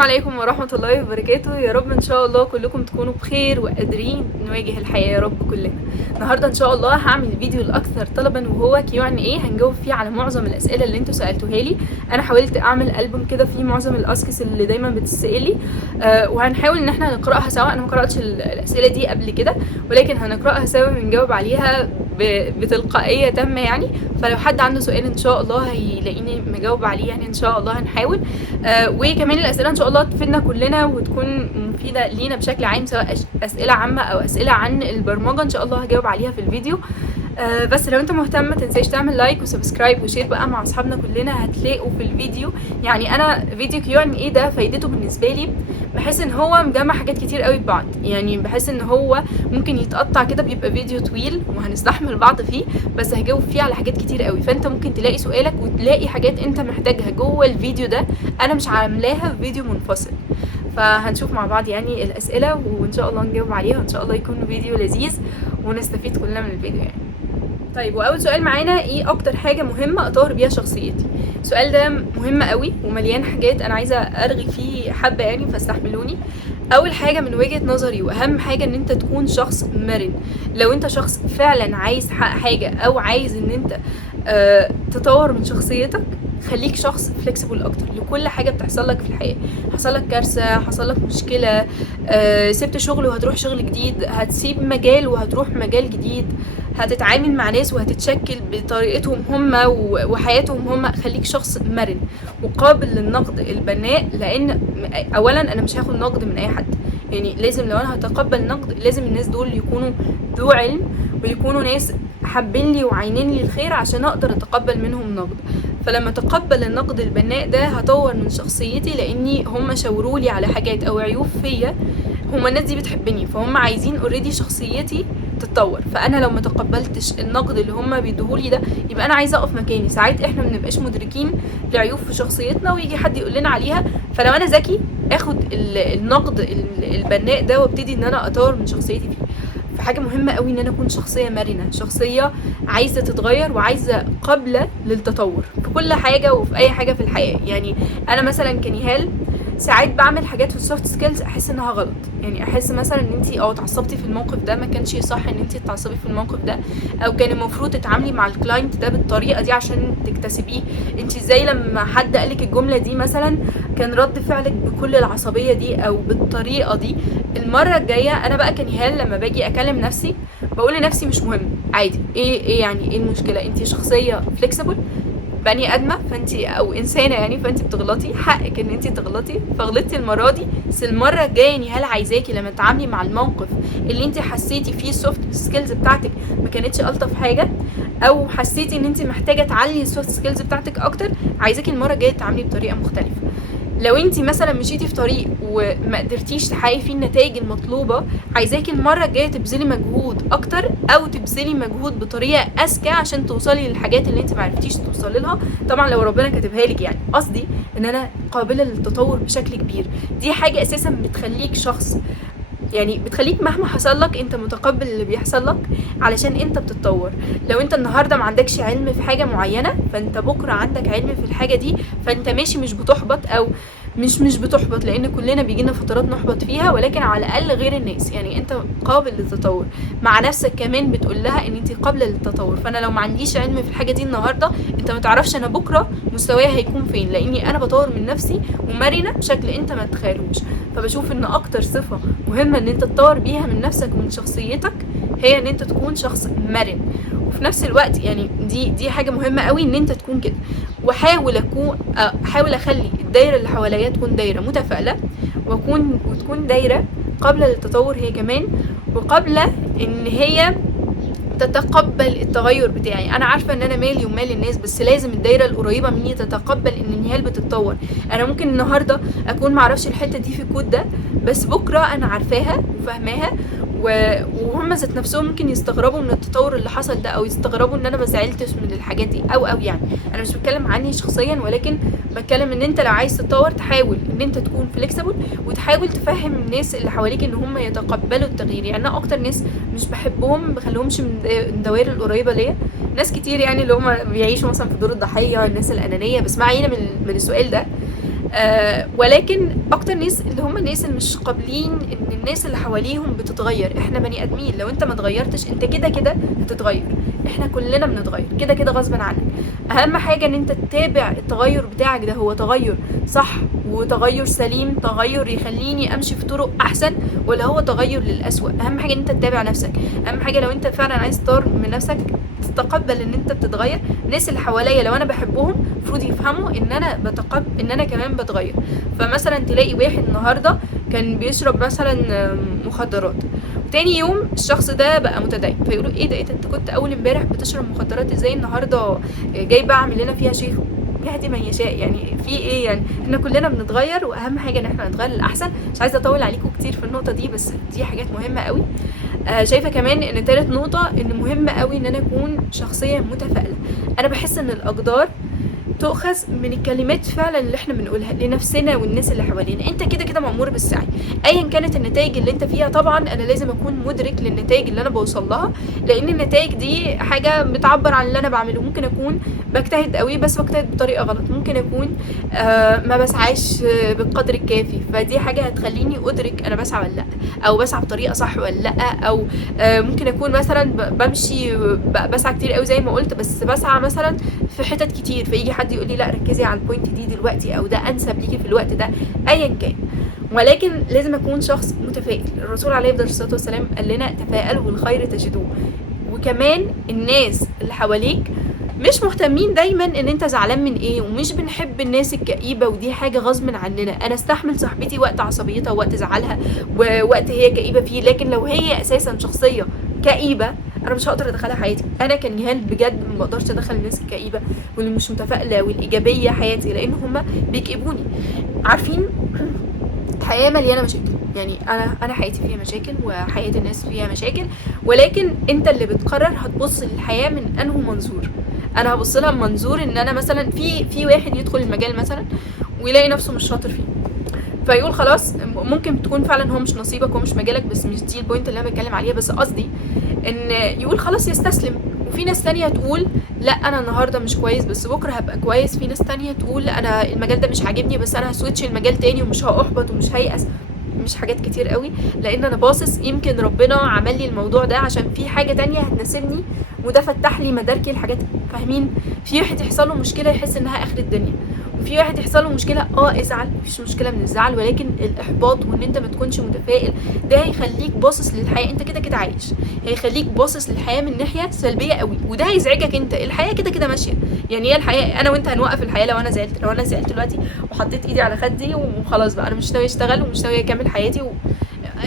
عليكم ورحمة الله وبركاته. يا رب ان شاء الله كلكم تكونوا بخير وقادرين نواجه الحياة يا رب كلنا. النهاردة ان شاء الله هعمل فيديو الاكثر طلبا وهو Q&A، هنجاوب فيه على معظم الاسئلة اللي انتوا سألتوها لي. انا حاولت اعمل ألبوم كده فيه معظم الاسكس اللي دايما بتسألي، وهنحاول ان احنا نقرأها سوا. انا ما قرأتش الاسئلة دي قبل كده، ولكن هنقرأها سوا ونجاوب عليها بتلقائية تامة يعني. فلو حد عنده سؤال ان شاء الله هيلاقيني مجاوب عليه يعني، ان شاء الله هنحاول. وكمان الاسئله ان شاء الله تفيدنا كلنا وتكون مفيده لينا بشكل عام، سواء اسئله عامه او اسئله عن البرمجه، ان شاء الله هجاوب عليها في الفيديو. بس لو انت مهتم ما تنساش تعمل لايك وسبسكرايب وشير بقى مع اصحابنا كلنا. هتلاقوا في الفيديو يعني انا فيديو Q&A ده فايدته بالنسبه لي بحس ان هو مجمع حاجات كتير قوي ببعض، يعني بحس ان هو ممكن يتقطع كده، بيبقى فيديو طويل وهنستحمل بعض فيه، بس هجاوب فيه على حاجات كتير قوي. فانت ممكن تلاقي سؤالك وتلاقي حاجات انت محتاجها جوه الفيديو ده انا مش عاملاها في فيديو منفصل. فهنشوف مع بعض يعني الاسئله وان شاء الله نجاوب عليها، وان شاء الله يكون فيديو لذيذ ونستفيد كلنا من الفيديو يعني. طيب، واول سؤال معانا، ايه اكتر حاجه مهمه اطور بيها شخصيتي؟ السؤال ده مهم قوي ومليان حاجات انا عايزه ارغي فيه حبه يعني، فاستحملوني. اول حاجه من وجهه نظري واهم حاجه ان انت تكون شخص مرن. لو انت شخص فعلا عايز تحقق حاجه او عايز ان انت تطور من شخصيتك، خليك شخص فليكسيبل اكتر لكل حاجه بتحصل لك في الحياه. حصل لك كارثه، حصل لك مشكله، سبت شغل وهتروح شغل جديد، هتسيب مجال وهتروح مجال جديد، هتتعامل مع ناس وهتتشكل بطريقتهم هم وحياتهم هم. خليك شخص مرن وقابل للنقد البناء، لان اولا انا مش هاخد نقد من اي حد، يعني لازم لو انا هتقبل نقد لازم الناس دول يكونوا ذو علم ويكونوا ناس حابين لي وعاينين لي الخير عشان اقدر اتقبل منهم نقد. فلما اتقبل النقد البناء ده هطور من شخصيتي، لاني هم شاوروا لي على حاجات او عيوب فيا. هم الناس دي بتحبني فهم عايزين اوريدي شخصيتي تتطور. فانا لو ما تقبلتش النقد اللي هم بيدوهولي ده يبقى انا عايزه اقف مكاني. ساعات احنا ما بنبقاش مدركين لعيوب في شخصيتنا ويجي حد يقول لنا عليها، فلو انا ذكي اخد النقد البناء ده وابتدي ان انا اطور من شخصيتي فيه. فحاجه مهمه قوي ان انا اكون شخصيه مرنه، شخصيه عايزه تتغير وعايزه قابله للتطور في كل حاجه وفي اي حاجه في الحياه. يعني انا مثلا كنهال ساعات بعمل حاجات في السوفت سكيلز احس انها غلط، يعني احس مثلا ان انتي اتعصبتي في الموقف ده، ما كانش صح ان انتي تتعصبي في الموقف ده، او كان المفروض تتعاملي مع الكلاينت ده بالطريقه دي عشان تكتسبيه. انتي ازاي لما حد قالك الجمله دي مثلا كان رد فعلك بكل العصبيه دي او بالطريقه دي؟ المره الجايه انا بقى كنهال لما باجي اكلم نفسي بقول لنفسي مش مهم، عادي، ايه يعني، ايه المشكله؟ انتي شخصيه فليكسيبل، بني ادمه، فانتي او انسانه يعني، فانتي بتغلطي، حقك ان انتي تغلطي. فغلطتي المره دي، بس المره الجايه نهال عايزاكي لما تتعاملي مع الموقف اللي انتي حسيتي فيه السوفت سكيلز بتاعتك ما كانتش الطف حاجه، او حسيتي ان انتي محتاجه تعلي السوفت سكيلز بتاعتك اكتر، عايزاكي المره الجايه تتعاملي بطريقه مختلفه. لو انتي مثلا مشيتي في طريق وما قدرتيش تحققي فيه النتائج المطلوبه، عايزاكي المره الجايه تبذلي مجهود اكتر او تبذلي مجهود بطريقه اذكى عشان توصلي للحاجات اللي انتي ما عرفتيش توصلي لها. طبعا لو ربنا كاتبها لك، يعني قصدي ان انا قابله للتطور بشكل كبير. دي حاجه اساسا بتخليك شخص، يعني بتخليك مهما حصل لك انت متقبل اللي بيحصل لك علشان انت بتتطور. لو انت النهارده ما عندكش علم في حاجه معينه، فانت بكره عندك علم في الحاجه دي، فانت ماشي مش بتحبط، او مش بتحبط، لان كلنا بيجينا فترات نحبط فيها، ولكن على الاقل غير الناس، يعني انت قابل للتطور مع نفسك كمان، بتقول لها ان انت قابله للتطور. فانا لو ما عنديش علم في الحاجه دي النهارده، انت ما تعرفش انا بكره مستواي هيكون فين، لاني انا بطور من نفسي ومرنه بشكل انت ما تتخيلوش. فبشوف ان اكتر صفه مهمه ان انت تطور بيها من نفسك ومن شخصيتك هي ان انت تكون شخص مرن. وفي نفس الوقت يعني دي حاجه مهمه قوي ان انت تكون كده. احاول اخلي الدايره اللي حواليا تكون دايره متفائله، وتكون دايره قابله للتطور هي كمان، وقابله ان هي تتقبل التغير بتاعي. انا عارفه ان انا مالي ومال الناس، بس لازم الدايره القريبه مني تتقبل ان نهال بتتطور. انا ممكن النهارده اكون معرفش الحته دي في الكود ده، بس بكره انا عارفاها وفاهماها، وهم ذات نفسهم ممكن يستغربوا من التطور اللي حصل ده، او يستغربوا ان انا ما زعلتش من الحاجات دي، او يعني انا مش بتكلم عني شخصيا، ولكن بتكلم ان انت لو عايز تتطور تحاول ان انت تكون فليكسيبل، وتحاول تفهم الناس اللي حواليك ان هم يتقبلوا التغيير. يعني انا اكتر ناس مش بحبهم ما بخليهمش من الدوائر القريبه ليا ناس كتير، يعني اللي هم بيعيشوا مثلا في دور الضحيه، الناس الانانيه. بس ما علينا من السؤال ده. ولكن اكتر ناس اللي هم الناس اللي مش قابلين ان الناس اللي حواليهم بتتغير. احنا بني ادمين، لو انت ما اتغيرتش انت كده كده هتتغير، احنا كلنا بنتغير كده كده غصبا عنك. اهم حاجه ان انت تتابع التغير بتاعك ده هو تغير صح وتغير سليم، تغير يخليني امشي في طرق احسن، ولا هو تغير للأسوأ. اهم حاجه ان انت تتابع نفسك، اهم حاجه لو انت فعلا عايز تطور من نفسك تتقبل ان انت بتتغير. الناس اللي حواليا لو انا بحبهم المفروض يفهموا ان انا ان انا كمان بتغير. فمثلا تلاقي واحد النهارده كان بيشرب مثلا مخدرات، تاني يوم الشخص ده بقى متدين، فيقولوا ايه ده، ايه ده، انت كنت اول امبارح بتشرب مخدرات، ازاي النهارده جاي بقى اعمل لنا فيها شيخ؟ يهدي من يشاء. يعني في ايه يعني، احنا كلنا بنتغير، واهم حاجه ان احنا نتغير للاحسن. مش عايزه اطول عليكم كتير في النقطه دي، بس دي حاجات مهمه قوي. شايفه كمان ان تالت نقطه ان مهم قوي ان انا اكون شخصيه متفائله. انا بحس ان الاقدار تؤخذ من الكلمات فعلا اللي احنا بنقولها لنفسنا والناس اللي حوالينا. انت كده كده مأمور بالسعي ايا كانت النتائج اللي انت فيها. طبعا انا لازم اكون مدرك للنتائج اللي انا بوصل لها، لان النتائج دي حاجه بتعبر عن اللي انا بعمله. ممكن اكون بجتهد قوي بس بجتهد بطريقه غلط، ممكن اكون ما بسعاش بالقدر الكافي، فدي حاجه هتخليني ادرك انا بسعى ولا لا، او بسعى بطريقه صح ولا لا. او ممكن اكون مثلا بمشي بسعى كتير قوي زي ما قلت، بس بسعى مثلا في حتت كتير، فيجي حد يقول لي لا ركزي على البوينت دي دلوقتي، او ده انسب ليكي في الوقت ده، ايا كان. ولكن لازم اكون شخص متفائل. الرسول عليه الصلاه والسلام قال لنا تفائلوا بالخير تجدوه. وكمان الناس اللي حواليك مش مهتمين دايما ان انت زعلان من ايه، ومش بنحب الناس الكئيبه، ودي حاجه غصب عننا. انا استحمل صاحبتي وقت عصبيتها ووقت زعلها ووقت هي كئيبه فيه، لكن لو هي اساسا شخصيه كئيبه انا مش هقدر ادخلها حياتي. انا كنهال بجد ما بقدرش ادخل الناس الكئيبه واللي مش متفائله والايجابيه حياتي، لان هما بيكئبوني. عارفين الحياه مليانه مشاكل، يعني انا حياتي فيها مشاكل وحياه الناس فيها مشاكل، ولكن انت اللي بتقرر هتبص للحياه من انه منظور. انا هبص لها بمنظور ان انا مثلا في واحد يدخل المجال مثلا ويلاقي نفسه مش شاطر فيه، فيقول خلاص ممكن تكون فعلا هو مش نصيبك ومش مجالك، بس مش دي البوينت اللي انا بتكلم عليها. بس قصدي ان يقول خلاص يستسلم. وفي ناس تانية تقول لا انا النهارده مش كويس بس بكره هبقى كويس. في ناس تانية تقول انا المجال ده مش عاجبني بس انا هسويتش المجال تاني ومش هاحبط ومش هيأس. مش حاجات كتير قوي، لان انا باصص يمكن ربنا عمل لي الموضوع ده عشان في حاجه تانية هتناسبني، وده فتح لي مداركي الحاجات. فاهمين؟ في واحد يحصل له مشكله يحس انها اخر الدنيا، وفي واحد يحصل له مشكله ازعل، مفيش مشكله من الزعل، ولكن الاحباط وان انت ما تكونش متفائل ده هيخليك باصص للحياه انت كده كده عايش، هيخليك باصص للحياه من ناحيه سلبيه قوي، وده هيزعجك. انت الحياه كده كده ماشيه، يعني هي الحياه انا وانت هنوقف الحياه لو انا زعلت. لو انا زعلت دلوقتي وحطيت ايدي على خدي وخلاص بقى انا مش ناوي اشتغل ومش ناوي اكمل حياتي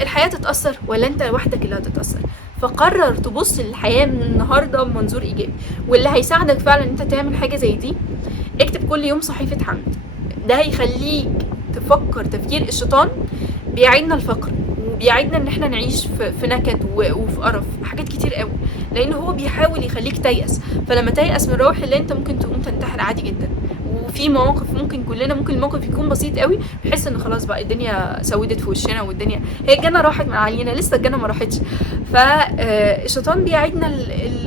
الحياه تتاثر ولا انت لوحدك اللي هتتاثر؟ فقرر تبص للحياه من النهارده بمنظور ايجابي. واللي هيساعدك فعلا ان انت تعمل حاجه زي دي، اكتب كل يوم صحيفه حمد. ده هيخليك تفكر تفكير. الشيطان بيعيدنا الفقر وبيعيدنا ان احنا نعيش في نكد وفي قرف، حاجات كتير قوي، لان هو بيحاول يخليك تيأس. فلما تيأس من روح الله انت ممكن تقوم تنتحر عادي جدا. وفي مواقف ممكن كلنا ممكن الموقف يكون بسيط قوي نحس ان خلاص بقى الدنيا سودت في وشنا والدنيا هي الجنه راحت من علينا، لسه الجنه ما راحتش. فالشيطان بيعيدنا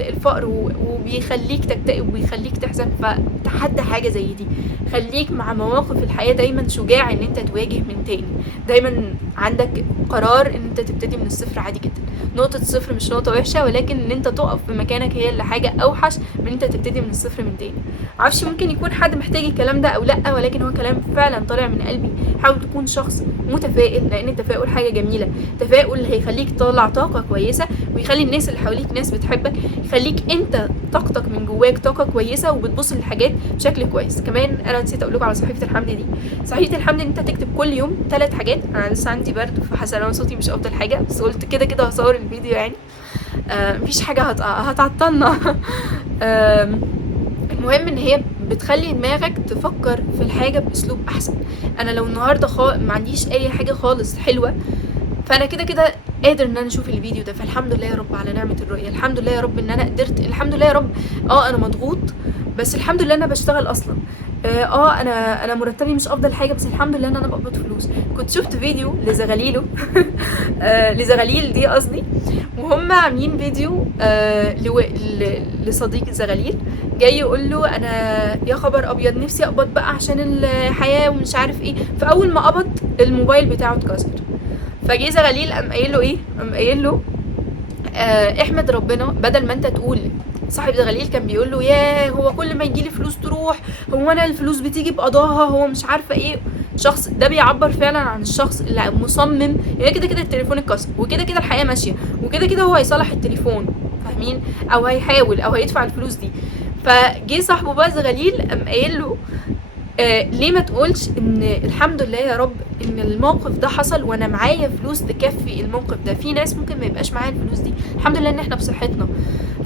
الفقر وبيخليك تكتئب وبيخليك تحزن. فتحدى حاجه زي دي، خليك مع مواقف الحياه دايما شجاع ان انت تواجه من تاني، دايما عندك قرار ان انت تبتدي من الصفر عادي جدا. نقطه صفر مش نقطه وحشه، ولكن ان انت تقف في مكانك هي اللي حاجه اوحش من انت تبتدي من الصفر من تاني. معرفش ممكن يكون حد محتاج الكلام ده او لا، ولكن هو كلام فعلا طالع من قلبي. حاول تكون شخص متفائل، لان التفاؤل حاجه جميله. التفاؤل هيخليك تطلع طاقه كويسه، ويخلي الناس اللي حواليك ناس بتحبك، يخليك انت طاقتك من جواك طاقه كويسه وبتبص للحاجات بشكل كويس. كمان انا نسيت اقول لكم على صحيفه الحمد دي. صحيفه الحمد ان انت تكتب كل يوم 3 حاجات. انا لسه عندي برد فحاسه ان صوتي مش افضل حاجه، بس قلت كده كده هصور الفيديو يعني. مفيش حاجه هتعطلنا. المهم ان هي بتخلي دماغك تفكر في الحاجه باسلوب احسن. انا لو النهارده ما عنديش اي حاجه خالص حلوه، فانا كده كده قادر ان انا اشوف الفيديو ده، فالحمد لله يا رب على نعمه الرؤيه، الحمد لله يا رب ان انا قدرت، الحمد لله يا رب. انا مضغوط بس الحمد لله انا بشتغل اصلا. انا مرتبي مش افضل حاجه بس الحمد لله ان انا بقبض فلوس. كنت شفت فيديو لزغاليلو لزغاليل دي قصدي، وهم عاملين فيديو لصديق زغاليل جاي يقول له انا يا خبر ابيض نفسي اقبض بقى عشان الحياه ومش عارف ايه. فاول ما قبض الموبايل بتاعه اتكسر، فجه زغاليل قام قايل له ايه، قام قايل له احمد ربنا، بدل ما انت تقول صاحب زغاليل كان بيقول له ياه هو كل ما يجيلي فلوس تروح، هو انا الفلوس بتيجي بقضاها، هو مش عارفه ايه. شخص ده بيعبر فعلا عن الشخص اللي مصمم يعني كده كده التليفون اتكسر وكده كده الحياه ماشيه وكده كده هو هيصلح التليفون، فاهمين؟ او هيحاول او هيدفع الفلوس دي. فجه صاحبه بقى زغاليل قام قايل له ليه ما تقولش ان الحمد لله يا رب ان الموقف ده حصل وانا معايا فلوس تكفي الموقف ده. في ناس ممكن ما يبقاش معايا الفلوس دي، الحمد لله ان احنا بصحتنا.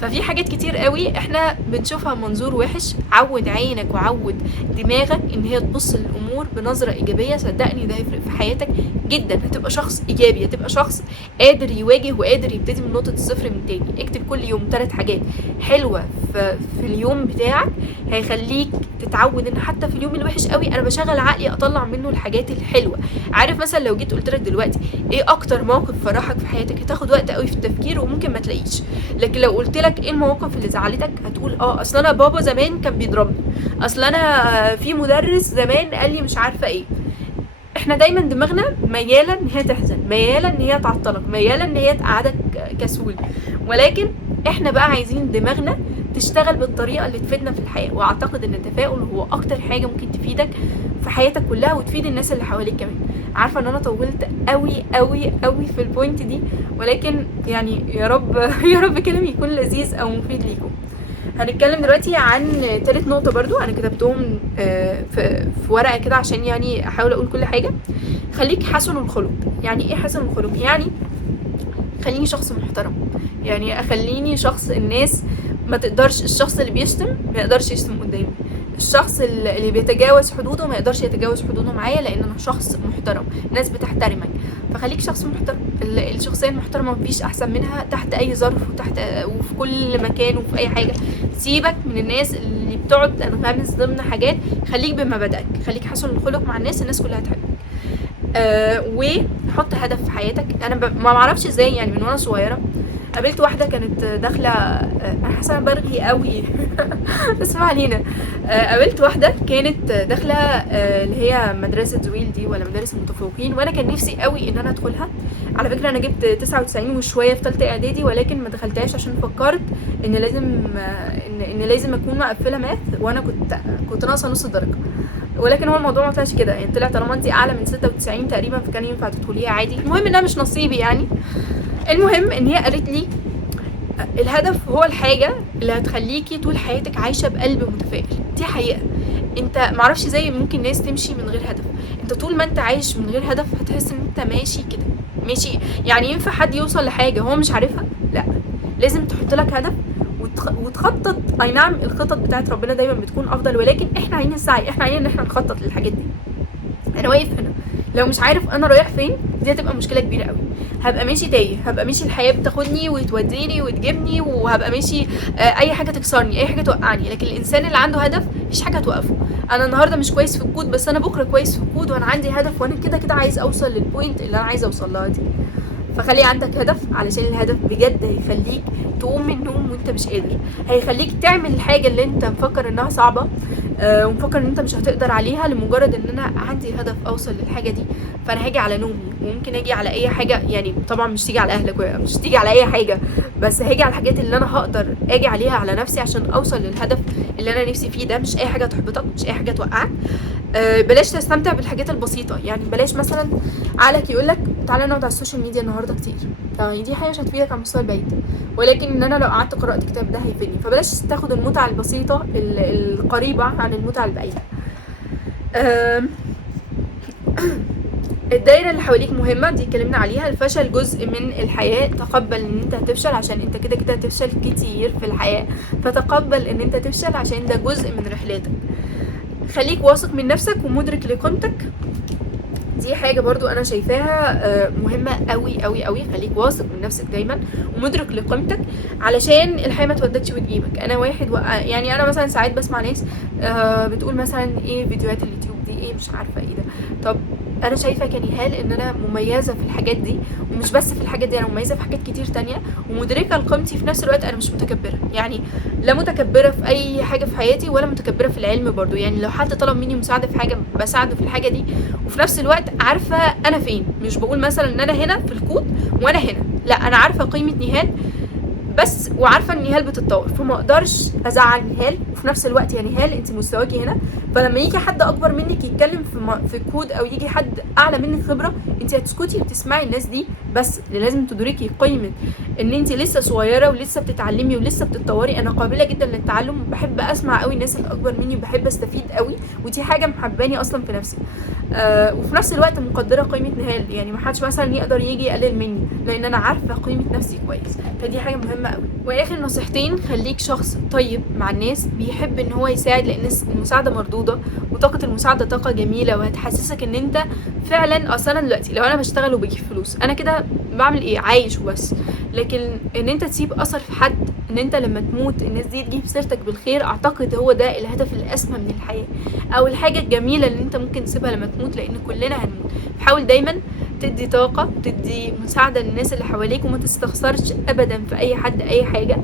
ففي حاجات كتير قوي احنا بنشوفها منظور وحش. عود عينك وعود دماغك ان هي تبص للامور بنظرة ايجابية، صدقني ده هيفرق في حياتك جدا. هتبقى شخص ايجابي، هتبقى شخص قادر يواجه وقادر يبتدي من نقطة الصفر من تاني. اكتب كل يوم 3 حاجات حلوة في اليوم بتاعك، هيخليك تتعود ان حتى في اليوم الوحش قوي انا بشغل عقلي اطلع منه الحاجات الحلوه. عارف مثلا لو جيت قلت لك دلوقتي ايه اكتر موقف فرحك في حياتك، هتاخد وقت قوي في التفكير وممكن ما تلاقيش. لكن لو قلت لك ايه المواقف اللي زعلتك هتقول اصل انا بابا زمان كان بيضربني، اصل انا في مدرس زمان قال لي مش عارفه ايه. احنا دايما دماغنا مياله ان هي تحزن، مياله ان هي تعطلك، مياله ان هي تقعدك كسول. ولكن احنا بقى عايزين دماغنا تشتغل بالطريقه اللي تفيدنا في الحياه. واعتقد ان التفاؤل هو اكتر حاجه ممكن تفيدك في حياتك كلها وتفيد الناس اللي حواليك كمان. عارفه ان انا طولت قوي قوي قوي في البوينت دي، ولكن يعني يا رب يا رب كلامي يكون لذيذ او مفيد ليكم. هنتكلم دلوقتي عن تالت نقطة برضو انا كتبتهم في ورقة كده عشان يعني احاول اقول كل حاجة. خليك حسن الخلق. يعني ايه حسن الخلق؟ يعني خليني شخص محترم، يعني اخليني شخص الناس ما تقدرش، الشخص اللي بيشتم ما يقدرش يشتم قدامي، الشخص اللي بيتجاوز حدوده ما يقدرش يتجاوز حدوده معايا، لان انا شخص محترم، الناس بتحترمك. فخليك شخص محترم. الشخصيه المحترمه مفيش احسن منها تحت اي ظرف وفي كل مكان وفي اي حاجه. سيبك من الناس اللي بتقعد تنغمس ضمن حاجات، خليك بمبادئك، خليك حسن الخلق مع الناس كلها تحبك. وحط هدف في حياتك. انا ما معرفش ازاي يعني من وانا صغيره قابلت واحده كانت داخله، انا حاسه انا برغي قوي بس ما علينا. قابلت واحده كانت داخله اللي هي مدرسه زويل دي ولا مدارس المتفوقين، وانا كان نفسي قوي ان انا ادخلها. على فكره انا جبت 99 وشويه في ثالثه اعدادي، ولكن ما دخلتهاش عشان فكرت ان لازم اكون مقفله ماث، وانا كنت ناقصه نص درجه. ولكن هو الموضوع ما طلعش كده، يعني طلع طالما انت اعلى من 96 تقريبا فكان ينفع تدخليها عادي. المهم انها مش نصيبي يعني. المهم ان هي قالت لي الهدف هو الحاجه اللي هتخليكي طول حياتك عايشه بقلب متفائل. دي حقيقه. انت معرفش ازاي ممكن ناس تمشي من غير هدف. انت طول ما انت عايش من غير هدف هتحس ان انت ماشي كده ماشي. يعني ينفع حد يوصل لحاجه هو مش عارفها؟ لا، لازم تحط لك هدف وتخطط. اي نعم الخطط بتاعت ربنا دايما بتكون افضل، ولكن احنا عايزين السعي، احنا عايزين ان احنا نخطط للحاجات دي. انا واقف هنا لو مش عارف انا رايح فين دي هتبقى مشكله كبيره قوي. هبقى ماشي تايه، هبقى ماشي الحياه بتاخدني وتوديني وتجيبني، وهبقى ماشي اي حاجه تكسرني، اي حاجه توقعني. لكن الانسان اللي عنده هدف مفيش حاجه توقفه. انا النهارده مش كويس في الكود بس انا بكره كويس في الكود، وانا عندي هدف، وانا كده كده عايز اوصل للبوينت اللي انا عايزه اوصل لها دي. فخلي عندك هدف، علشان الهدف بجد هيخليك تقوم من النوم وانت مش قادر، هيخليك تعمل الحاجه اللي انت مفكر انها صعبه ومفكر ان انت مش هتقدر عليها، لمجرد ان انا عندي هدف اوصل للحاجه دي. فانا هاجي على نومي وممكن اجي على اي حاجه، يعني طبعا مش تيجي على اهلك مش تيجي على اي حاجه، بس هاجي على الحاجات اللي انا هقدر اجي عليها على نفسي عشان اوصل للهدف اللي انا نفسي فيه ده. مش اي حاجه تحبطك، مش اي حاجه توقعك. بلاش تستمتع بالحاجات البسيطه. يعني بلاش مثلا عقلك يقولك تعالى نقعد على السوشيال ميديا النهارده كتير، طيب دي حاجه مش هتفيدك على المستوى البعيد، ولكن ان انا لو قعدت قرات كتاب ده هيفيدني. فبلاش تاخد المتعه البسيطه القريبه عن المتعه البعيده. الدايره اللي حواليك مهمه، دي اتكلمنا عليها. الفشل جزء من الحياه، تقبل ان انت هتفشل عشان انت كده كده هتفشل كتير في الحياه، فتقبل ان انت تفشل عشان ده جزء من رحلتك. خليك واثق من نفسك ومدرك لقيمتك. دي حاجه برضو انا شايفاها مهمه قوي قوي قوي. خليك واثق من نفسك دايما ومدرك لقيمتك، علشان الحياه ما تودكش وتجيبك. انا واحد يعني انا مثلا ساعات بسمع ناس بتقول مثلا ايه فيديوهات اليوتيوب دي ايه مش عارفه ايه ده. طب انا شايفه كنهال ان انا مميزه في الحاجات دي، ومش بس في الحاجات دي، انا مميزه في حاجات كتير تانية ومدركه لقيمتي في نفس الوقت. انا مش متكبره، يعني لا متكبره في اي حاجه في حياتي ولا متكبره في العلم برضو. يعني لو حد طلب مني مساعده في حاجه بساعده في الحاجه دي، وفي نفس الوقت عارفه انا فين. مش بقول مثلا ان انا هنا في الكود وانا هنا، لا انا عارفه قيمه نهال بس، وعارفه ان نهال بتتطور، فما اقدرش ازعل نهال. وفي نفس الوقت يا نهال انت مستواكي هنا، فلما يجي حد اكبر منك يتكلم في كود، او يجي حد اعلى منك خبره، انت هتسكتي وتسمعي الناس دي. بس اللي لازم تدركي قيمه ان انت لسه صغيره ولسه بتتعلمي ولسه بتتطوري. انا قابله جدا للتعلم، بحب اسمع قوي الناس الاكبر مني وبحب استفيد قوي، ودي حاجه محباني اصلا في نفسي. وفي نفس الوقت مقدره قيمه نهال، يعني ما حدش مثلا يقدر يجي يقلل مني لان انا عارفه قيمه نفسي كويس. فدي حاجه مهمه قوي. واخر نصيحتين، خليك شخص طيب مع الناس، بيحب ان هو يساعد، لان المساعده مردوده، وطاقه المساعده طاقه جميله وهتحسسك ان انت فعلا. اصلا دلوقتي لو انا بشتغل وبجيب فلوس انا كده بعمل ايه؟ عايش وبس. لكن ان انت تسيب اثر في حد، ان انت لما تموت الناس دي تجيب سيرتك بالخير، اعتقد هو ده الهدف الاسمى من الحياه، او الحاجه الجميله اللي انت ممكن تسيبها لما تموت، لان كلنا هنموت. حاول دايما تدي طاقه، تدي مساعده للناس اللي حواليك، وما تستخسرش ابدا في اي حد اي حاجه،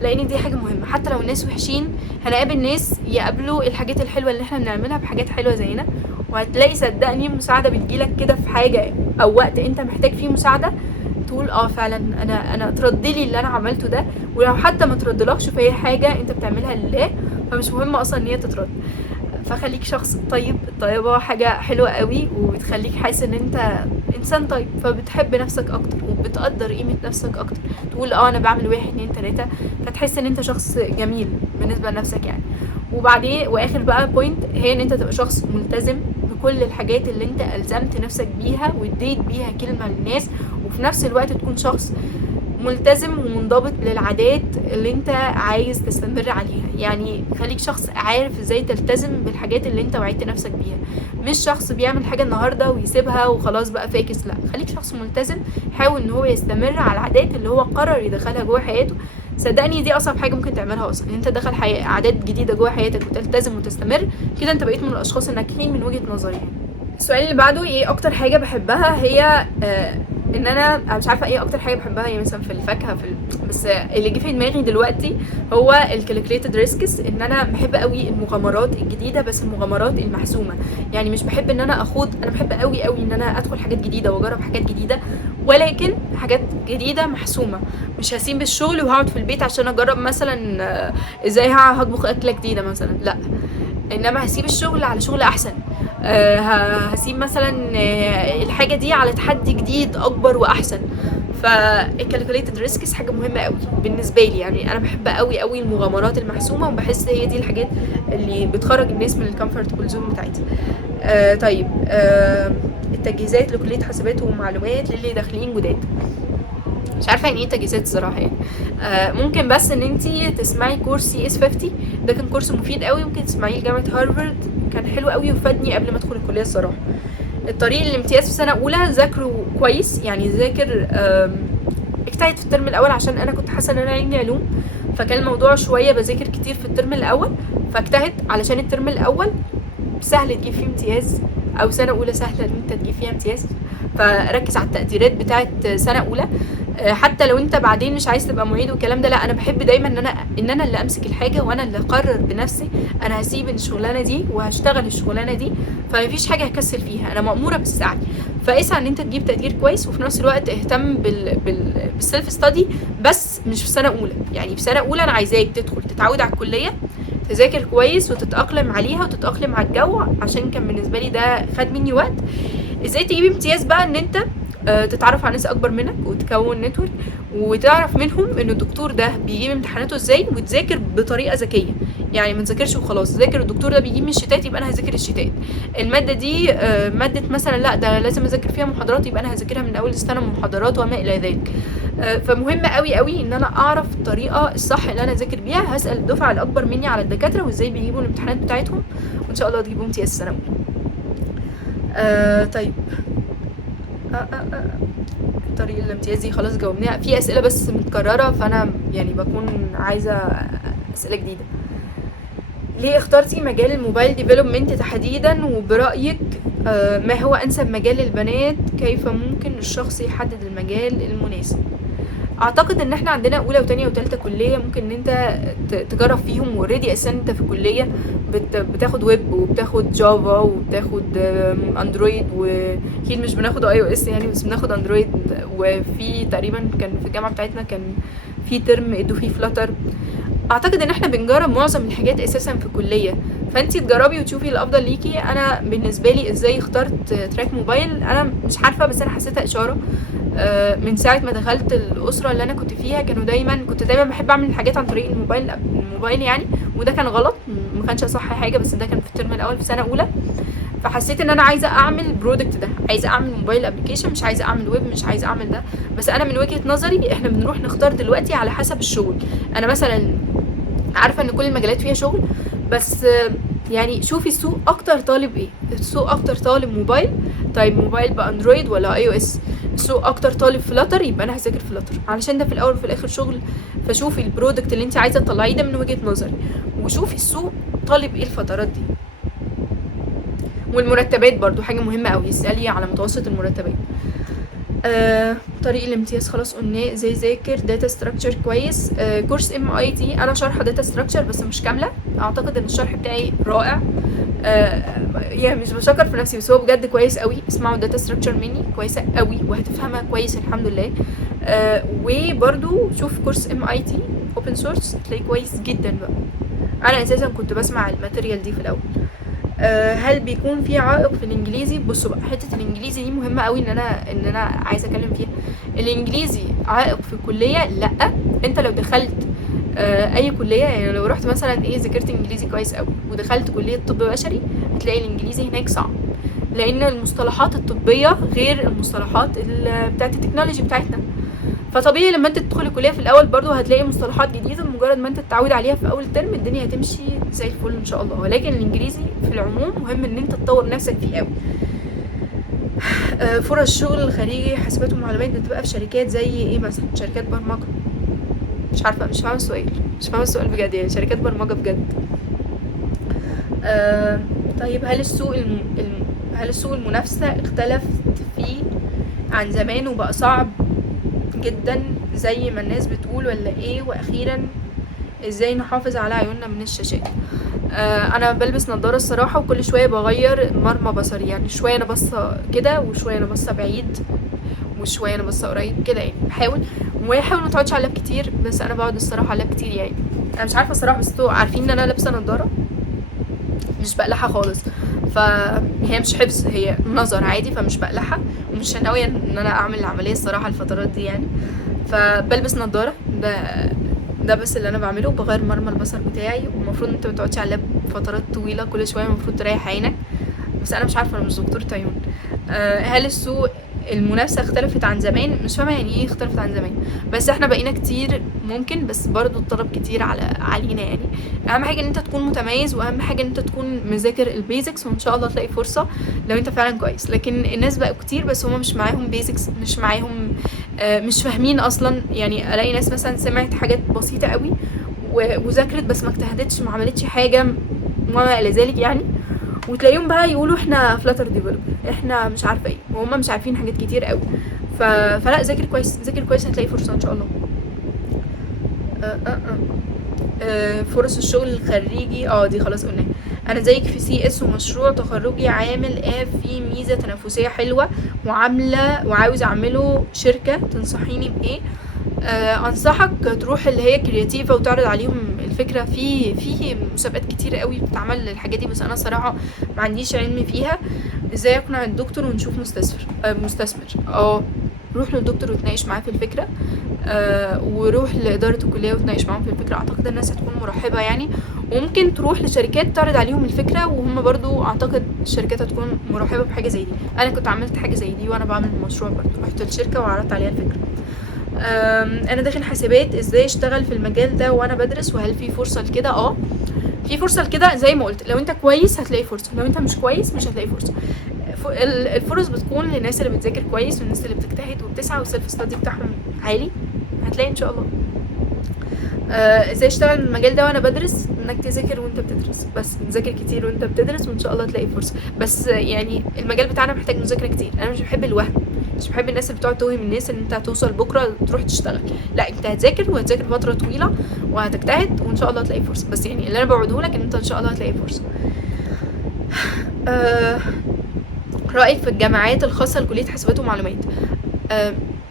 لان دي حاجه مهمه. حتى لو الناس وحشين هنقابل ناس يقابلوا الحاجات الحلوه اللي احنا بنعملها بحاجات حلوه زينا، وهتلاقي صدقني مساعده بتجيلك كده في حاجه او وقت انت محتاج فيه مساعده، تقول فعلا انا اترد لي اللي انا عملته ده. ولو حتى ما تردلكش فهي حاجه انت بتعملها لله، فمش مهم اصلا ان هي تترد. فخليك شخص طيب. الطيبه حاجه حلوه قوي، وبتخليك حاسس ان انت انسان طيب، فبتحب نفسك اكتر وبتقدر قيمه نفسك اكتر. تقول انا بعمل 1 2 3، فتحس ان انت شخص جميل بالنسبه لنفسك يعني. وبعدين واخر بقى بوينت، هي ان انت تبقى شخص ملتزم بكل الحاجات اللي انت الزمت نفسك بيها واديت بيها كلمه للناس، وفي نفس الوقت تكون شخص ملتزم ومنضبط للعادات اللي انت عايز تستمر عليها. يعني خليك شخص عارف ازاي تلتزم بالحاجات اللي انت وعدت نفسك بيها، مش شخص بيعمل حاجه النهارده ويسيبها وخلاص بقى فاكس. لا، خليك شخص ملتزم، حاول ان هو يستمر على العادات اللي هو قرر يدخلها جوه حياته. صدقني دي اصعب حاجه ممكن تعملها اصلا، ان انت تدخل عادات جديده جوه حياتك وتلتزم وتستمر. كده انت بقيت من الاشخاص الناجحين من وجهه نظري يعني. السؤال اللي بعده، ايه اكتر حاجه بحبها؟ هي ان انا مش عارفه ايه اكتر حاجه بحبها، هي مثلا في الفاكهه بس اللي جه في دماغي دلوقتي هو الكالكوليتد ريسكس. ان انا بحب قوي المغامرات الجديده، بس المغامرات المحسومه. يعني مش بحب ان انا انا بحب قوي قوي ان انا ادخل حاجات جديده واجرب حاجات جديده، ولكن حاجات جديده محسومه. مش هسيب الشغل وهقعد في البيت عشان اجرب مثلا ازاي هطبخ اكله جديده مثلا، لا، انما هسيب الشغل على شغل احسن. هسيب مثلا الحاجه دي على تحدي جديد اكبر واحسن. فالكالكوليتد ريسكس حاجه مهمه قوي بالنسبه لي. يعني انا بحب قوي قوي المغامرات المحسومه، وبحس هي دي الحاجات اللي بتخرج الناس من الكومفورتبل زون بتاعتها. طيب، التجهيزات لكليه حاسبات ومعلومات للي داخلين جداد. مش عارفه يعني ايه تجهيزات الصراحه يعني. ممكن بس ان انتي تسمعي كورس CS50، ده كان كورس مفيد قوي، ممكن تسمعيه لجامعه هارفارد، كان حلو قوي وفادني قبل ما ادخل الكليه الصراحه. الطريق الامتياز في سنه اولى ذاكره كويس، يعني ذاكر اجتهد في الترم الاول عشان انا كنت حاسه ان انا عندي علوم، فكان الموضوع شويه بذاكر كتير في الترم الاول، فاجتهد علشان الترم الاول سهل تجيب فيه امتياز، او سنه اولى سهله ان انت تجيب فيها امتياز. فركز على التقديرات بتاعه سنه اولى. حتى لو انت بعدين مش عايز تبقى معيد والكلام ده، لا، انا بحب دايما ان انا اللي امسك الحاجه، وانا اللي اقرر بنفسي انا هسيب الشغلانه دي وهشتغل الشغلانه دي، فمفيش حاجه هكسل فيها، انا ماموره بالسعي. فاسعى ان انت تجيب تقدير كويس، وفي نفس الوقت اهتم بالسيلف ستادي، بس مش في سنه اولى. يعني في سنه اولى انا عايزاك تدخل تتعود على الكليه، تذاكر كويس وتتاقلم عليها وتتاقلم على الجو، عشان كان بالنسبه لي ده خد مني وقت. ازاي تجيب امتياز بقى؟ ان انت تتعرف على ناس اكبر منك وتكون نتورك، وتعرف منهم ان الدكتور ده بيجيب امتحاناته ازاي، وتذاكر بطريقه ذكيه. يعني ما تذاكرش وخلاص، ذاكر الدكتور ده بيجيب من الشتات يبقى انا هذاكر الشتات. الماده دي ماده مثلا لا ده لازم اذاكر فيها محاضرات، يبقى انا هذاكرها من اول السنه محاضرات وما الى ذلك. فمهم قوي قوي ان انا اعرف الطريقه الصح اللي انا اذاكر بيها. هسال الدفعه الاكبر مني على الدكاتره وازاي بيجيبوا الامتحانات بتاعتهم، وان شاء الله تجيبوا امتياز السنه الاولى. طيب طريق الامتياز دي خلاص جاوبناها. في اسئله بس متكرره، فانا يعني بكون عايزه اسئله جديده. ليه اخترتي مجال الموبايل ديفلوبمنت تحديدا؟ وبرايك ما هو انسب مجال للبنات؟ كيف ممكن الشخص يحدد المجال المناسب؟ اعتقد ان احنا عندنا اولى وتانية وتالتة كليه، ممكن ان انت تجرب فيهم، اوريدي اساسا انت في الكليه بتاخد ويب وبتاخد جافا وبتاخد اندرويد، واكيد مش بناخد اي او اس يعني، بس بناخد اندرويد. وفي تقريبا كان في الجامعه بتاعتنا كان في ترم ادوا فيه فلاتر. اعتقد ان احنا بنجرب معظم الحاجات اساسا في الكليه، فانتي تجربي وتشوفي الافضل ليكي. انا بالنسبه لي ازاي اخترت تراك موبايل، انا مش عارفه، بس انا حسيتها اشاره. من ساعه ما دخلت الاسره اللي انا كنت فيها كنت دايما بحب اعمل الحاجات عن طريق الموبايل يعني، وده كان غلط، ما كانش صح حاجه، بس ده كان في الترم الاول في سنه اولى. فحسيت ان انا عايزه اعمل برودكت ده، عايزه اعمل موبايل ابلكيشن، مش عايزه اعمل ويب، مش عايزه اعمل ده. بس انا من وجهه نظري احنا بنروح نختار دلوقتي على حسب الشغل. انا مثلا عارفه ان كل المجالات فيها شغل، بس يعني شوفي السوق اكتر طالب ايه. السوق اكتر طالب موبايل، طيب موبايل باندرويد ولا اي او اس؟ السوق اكتر طالب فلاتر، يبقى انا هذاكر فلاتر علشان ده في الاول وفي الاخر شغل. فشوفي البرودكت اللي انت عايزه تطلعيه ده من وجهه نظري، وشوفي السوق طالب ايه الفترات دي. والمرتبات برضو حاجه مهمه قوي، اسالي على متوسط المرتبات. طريق الامتياز خلاص قلناه. ازاي ذاكر داتا ستراكشر كويس؟ كورس MIT انا شارحه داتا ستراكشر بس مش كامله، اعتقد ان الشرح بتاعي رائع. يعني مش بشكر في نفسي، بس هو بجد كويس قوي. اسمعوا داتا ستراكشر مني، كويسه قوي وهتفهمها كويس الحمد لله. وبرضو شوف كورس MIT اوبن سورس هتلاقيه كويس جدا بقى. انا اساسا كنت بسمع الماتيريال دي في الاول. هل بيكون في عائق في الانجليزي؟ بصوا بقى، حته الانجليزي دي مهمه قوي ان انا عايزه اتكلم فيها. الانجليزي عائق في الكليه؟ لا. انت لو دخلت اي كليه، يعني لو رحت مثلا ذاكرت انجليزي كويس قوي ودخلت كليه طب بشري، هتلاقي الانجليزي هناك صعب، لان المصطلحات الطبيه غير المصطلحات بتاعت التكنولوجي بتاعتنا. فطبيعي لما انت تدخل الكليه في الاول برضو هتلاقي مصطلحات جديده، مجرد ما انت تتعود عليها في اول ترم الدنيا هتمشي زي الفل ان شاء الله. ولكن الانجليزي في العموم مهم ان انت تطور نفسك فيه قوي. فرص شغل الخارجي حاسبات ومعلومات بتبقى في شركات زي ايه مثلا؟ شركات برمجه. مش عارفه، مش فاهمه السؤال بجد، يعني شركات برمجه بجد. طيب هل السوق المنافسه اختلفت فيه عن زمان وبقى صعب جدا زي ما الناس بتقول ولا ايه؟ واخيرا ازاي نحافظ على عيوننا من الشاشات؟ انا بلبس نظاره الصراحه، وكل شويه بغير مرمى بصري، يعني شويه انا باصه كده وشويه انا باصه بعيد وشويه انا باصه قريب كده، يعني بحاول ما تقعدش على اللاب كتير، بس انا بقعد الصراحه على اللاب كتير. يعني انا مش عارفه الصراحه، بس انتوا عارفين ان انا لابسه نظاره مش بقلعها خالص، فهي مش حفظ، هي نظر عادي، فمش بقلعها ومش ناويه ان انا اعمل العمليه الصراحه الفترات دي يعني. فبلبس نظاره، ده بس اللي انا بعمله. بغير مرمى البصر بتاعي، والمفروض انت ما تقعدش على اللاب فترات طويله، كل شويه المفروض تريح عينك، بس انا مش عارفه، انا مش دكتوره عيون. هل السوق المنافسه اختلفت عن زمان؟ مش فاهمه يعني ايه اختلفت عن زمان، بس احنا بقينا كتير ممكن، بس برضو الطلب كتير علينا يعني. اهم حاجه ان انت تكون متميز، واهم حاجه ان انت تكون مذاكر البيزكس، وان شاء الله تلاقي فرصه لو انت فعلا كويس. لكن الناس بقوا كتير بس هما مش معاهم بيزكس، مش معاهم مش فاهمين اصلا. يعني الاقي ناس مثلا سمعت حاجات بسيطه قوي وذاكرت بس ما اجتهدتش، ما عملتش حاجه وما الى ذلك يعني، وتلاقيهم بقى يقولوا احنا فلاتر ديفلوبر، احنا مش عارفه ايه، وهم مش عارفين حاجات كتير قوي. فلا، ذاكر كويس هتلاقي فرصه ان شاء الله. فرص الشغل الخريجي دي خلاص قلناها. انا زيك في CS ومشروع تخرجي عامل في ميزه تنافسيه حلوه وعاوز اعمله شركه، تنصحيني بايه؟ انصحك تروح اللي هي كرياتيفا وتعرض عليهم الفكره. في مسابقات كتير قوي بتتعمل للحاجات دي، بس انا صراحه ما عنديش علم فيها. ازاي اقنع الدكتور ونشوف مستثمر؟ روح للدكتور وتناقش معاه في الفكره، وروح لاداره الكليه وتناقش معاهم في الفكره. اعتقد الناس هتكون مرحبه يعني. وممكن تروح لشركات تعرض عليهم الفكره، وهم برضو اعتقد الشركات هتكون مرحبه بحاجه زي دي. انا كنت عملت حاجه زي دي وانا بعمل مشروع، برضو رحت للشركه وعرضت عليها الفكره. انا داخل حاسبات، ازاي اشتغل في المجال ده وانا بدرس؟ وهل في فرصه لكده؟ في فرصه لكده، زي ما قلت، لو انت كويس هتلاقي فرصه، لو انت مش كويس مش هتلاقي فرصه. الفرص بتكون للناس اللي بتذاكر كويس والناس اللي بتجتهد وبتسعى والسيلف ستادي بتاعهم عالي، هتلاقي ان شاء الله. ازاي اشتغل من المجال ده وانا بدرس؟ انك تذاكر وانت بتدرس، بس تذاكر كتير وانت بتدرس وان شاء الله تلاقي فرصه. بس يعني المجال بتاعنا محتاج مذاكره كتير. انا مش بحب الوهم، مش بحب الناس اللي بتقعد توهم الناس ان انت هتوصل بكره تروح تشتغل. لا، انت هتذاكر وهتذاكر فتره طويله وهتجتهد وان شاء الله هتلاقي فرصه. بس يعني اللي انا بوعده لك ان انت ان شاء الله هتلاقي فرصه. رايك في الجامعات الخاصه لكليه حاسبات ومعلومات؟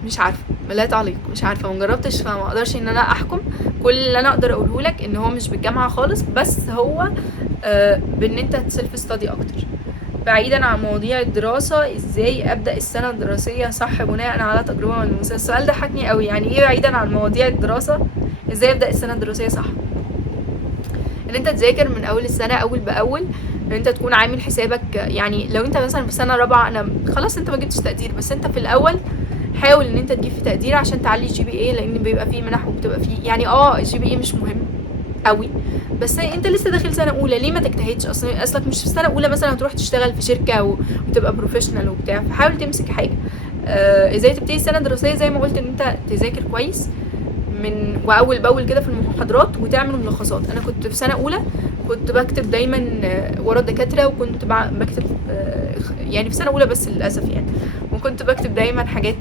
مش عارفه، لا تعليق، مش عارفه، ما جربتش فما اقدرش ان انا احكم. كل اللي انا اقدر اقوله لك ان هو مش بالجامعه خالص، بس هو بان انت تسيلف ستادي اكتر. بعيدا عن مواضيع الدراسه، ازاي ابدا السنه الدراسيه صح بناء على تجربه ملموسه؟ السؤال ده حكني قوي. يعني ايه بعيدا عن مواضيع الدراسه ازاي ابدا السنه الدراسيه صح؟ ان انت تذاكر من اول السنه اول باول، ان انت تكون عامل حسابك. يعني لو انت مثلا في سنه رابعه، انا خلاص انت ما جبتش تقدير، بس انت في الاول حاول ان انت تجيب في تقدير عشان تعلي الجي بي اي، لان بيبقى فيه منح وبتبقى فيه يعني الجي بي اي مش مهم قوي، بس انت لسه داخل سنه اولى، ليه ما تجتهدش؟ اصلك مش في سنه اولى مثلا هتروح تشتغل في شركه وتبقى بروفيشنال وبتاع، فحاول تمسك حاجه. ازاي تبتدي السنه الدراسيه؟ زي ما قلت ان انت تذاكر كويس من واول باول كده في المحاضرات وتعمل ملخصات. انا كنت في سنه اولى كنت بكتب دايما ورا الدكاتره، وكنت بكتب يعني في سنه اولى بس للاسف يعني، وكنت بكتب دايما حاجات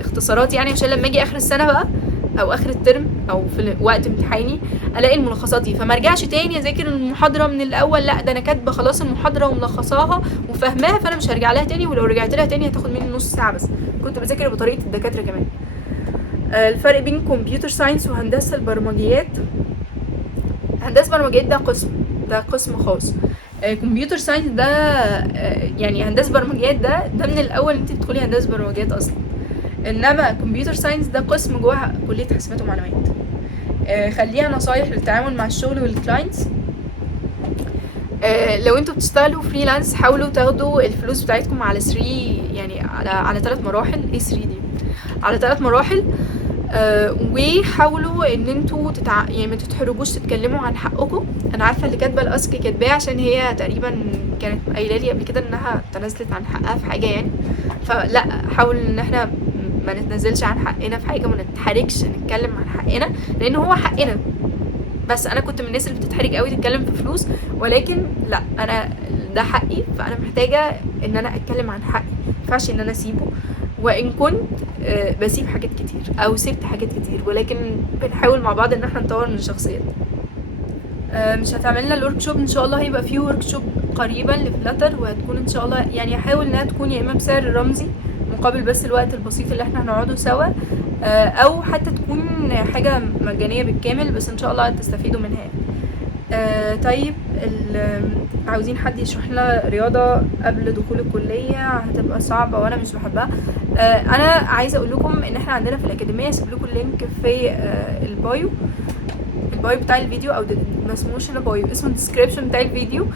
اختصارات، يعني عشان لما اجي اخر السنه بقى او اخر الترم او في وقت امتحاني الاقي الملخصات دي، فما ارجعش تاني اذاكر المحاضره من الاول. لا، ده انا كاتبه خلاص المحاضره وملخصاها وفاهماها، فانا مش هرجع لها تاني، ولو رجعت لها تاني هتاخد مني نص ساعه بس. كنت بذاكر بطريقه الدكاتره كمان. الفرق بين كمبيوتر ساينس وهندسه البرمجيات؟ هندسه البرمجيات ده قسم خاص. كمبيوتر ساينس ده يعني هندسه برمجيات ده من الاول انت تدخلي هندسه برمجيات اصلا، انما كمبيوتر ساينس ده قسم جوه كليه حاسبات ومعلومات. خليها نصايح للتعامل مع الشغل والكلاينتس. لو انتوا بتشتغلوا فريلانس حاولوا تاخدوا الفلوس بتاعتكم على 3، يعني على 3 مراحل. ايه 3 دي؟ على 3 مراحل. وحاولوا ان انتوا يعني ما تتحرجوش تتكلموا عن حقكم. انا عارفه اللي كاتبه الاسك كاتباه عشان هي تقريبا كانت قايله لي قبل كده انها تنازلت عن حقها في حاجه يعني، فلا، حاول ان احنا ما نتنازلش عن حقنا في حاجه، ما نتحرجش نتكلم عن حقنا لان هو حقنا. بس انا كنت من الناس اللي بتتحرج قوي تتكلم في فلوس، ولكن لا، انا ده حقي، فانا محتاجه ان انا اتكلم عن حقي، ما ينفعش ان انا اسيبه. وان كنت بسيب حاجات كتير او سبت حاجات كتير، ولكن بنحاول مع بعض ان احنا نطور من الشخصيات. مش هتعملنا الورك شوب؟ ان شاء الله هيبقى فيه ورك شوب قريبا لفلاتر، وهتكون ان شاء الله يعني هحاول انها تكون يا اما بسعر رمزي مقابل بس الوقت البسيط اللي احنا هنقعده سوا، او حتى تكون حاجه مجانيه بالكامل، بس ان شاء الله هتستفيدوا منها. طيب، عاوزين حد يشرح لنا رياضه قبل دخول الكليه، هتبقى صعبه وانا مش بحبها. انا عايزه اقول لكم ان احنا عندنا في الاكاديميه، هسيب لكم اللينك في البايو بتاع الفيديو، او ما اسموش هنا بايو، اسمه الديسكريبشن بتاع الفيديو.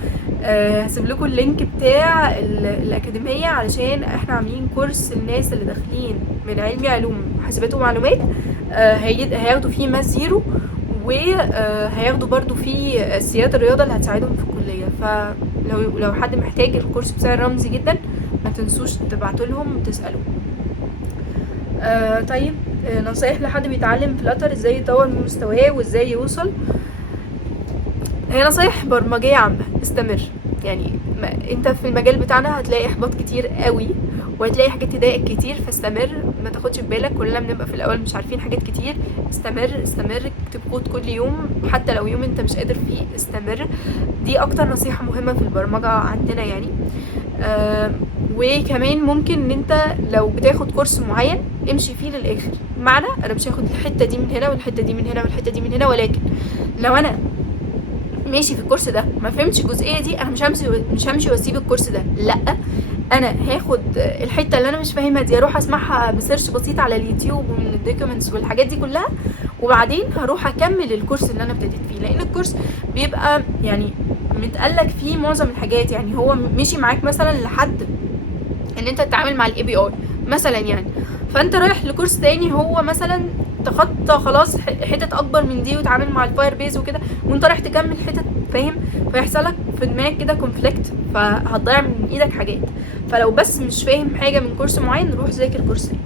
هسيب لكم اللينك بتاع الاكاديميه، علشان احنا عاملين كورس الناس اللي داخلين من علمي علوم حاسبات ومعلومات. هياخدوا فيه ماس زيرو، وهياخدوا برضو فيه اساسيات الرياضه اللي هتساعدهم في الكليه. فلو حد محتاج الكورس بسعر رمزي جدا، ما تنسوش تبعتوا لهم وتسالوا. طيب، نصايح لحد بيتعلم فلاتر، ازاي يطور من مستواه وازاي يوصل؟ هي نصايح برمجيه عامه، استمر. يعني انت في المجال بتاعنا هتلاقي احباط كتير قوي، وهتلاقي حاجات تضايقك كتير، فاستمر، ما تاخدش في بالك. كلنا بنبقى في الاول مش عارفين حاجات كتير. استمر، اكتب كود كل يوم، حتى لو يوم انت مش قادر فيه استمر. دي اكتر نصيحه مهمه في البرمجه عندنا يعني. وكمان ممكن ان انت لو بتاخد كورس معين امشي فيه للاخر، معنى انا مش هاخد الحته دي من هنا والحته دي من هنا والحته دي من هنا، ولكن لو انا ماشي في الكورس ده ما فهمتش الجزئيه دي، انا مش همشي واسيب الكورس ده، لا، انا هاخد الحته اللي انا مش فاهمها دي، اروح اسمعها بسيرش بسيط على اليوتيوب ومن الدوكيومنتس والحاجات دي كلها، وبعدين هروح اكمل الكورس اللي انا ابتديت فيه، لان الكورس بيبقى يعني متقلك فيه معظم الحاجات. يعني هو مشي معاك مثلا لحد ان انت تتعامل مع الاي بي اي مثلا يعني، فانت رايح لكورس تاني هو مثلا تخطى خلاص حتت اكبر من دي وتعامل مع الفاير بيز وكده، وانت رايح تكمل حتت، فاهم؟ فيحصل لك في دماغك كده كونفليكت، فهتضيع من ايدك حاجات. فلو بس مش فاهم حاجه من كورس معين، روح ذاكر كورس تاني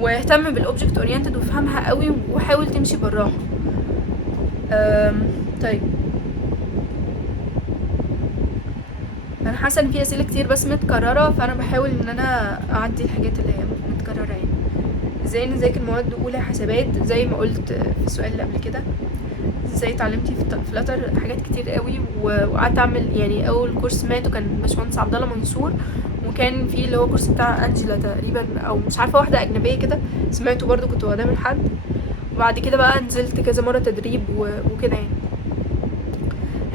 واهتم بالاوبجكت اورينتد وافهمها قوي وحاول تمشي براها. طيب انا حاسه ان في اسئله كتير بس متكرره، فانا بحاول ان انا اعدي الحاجات اللي هي متكرره يعني. ازاي نذاكر مواد اولى حسابات؟ زي ما قلت في السؤال اللي قبل كده، ازاي اتعلمتي في فلاتر؟ حاجات كتير قوي، وقعدت اعمل يعني اول كورس سمعته كان باشمهندس عبد الله منصور، وكان في اللي هو كورس بتاع انجلا تقريبا او مش عارفه واحده اجنبيه كده سمعته برضو، كنت واخداه من حد. وبعد كده بقى نزلت كذا مره تدريب وكده يعني.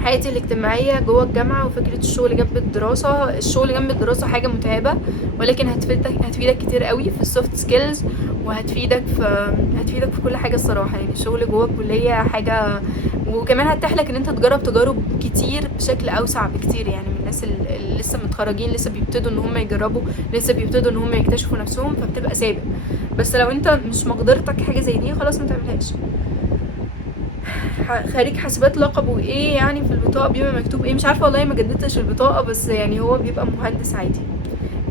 حياتي الاجتماعيه جوه الجامعه وفكره الشغل جنب الدراسه. الشغل جنب الدراسه حاجه متعبه، ولكن هتفيدك كتير قوي في السوفت سكيلز، وهتفيدك في كل حاجه الصراحه يعني. الشغل جوه الكليه حاجه، وكمان هتتيح لك ان انت تجرب تجارب كتير بشكل اوسع بكتير يعني، من الناس اللي لسه متخرجين لسه بيبتدوا ان هم يجربوا، لسه بيبتدوا ان هم يكتشفوا نفسهم، فبتبقى سابق. بس لو انت مش مقدرتك حاجه زي دي، خلاص ما تعملهاش. خريج حاسبات لقبه ايه يعني في البطاقه؟ بيبقى مكتوب ايه؟ مش عارفه والله، ما جددتش البطاقه، بس يعني هو بيبقى مهندس عادي.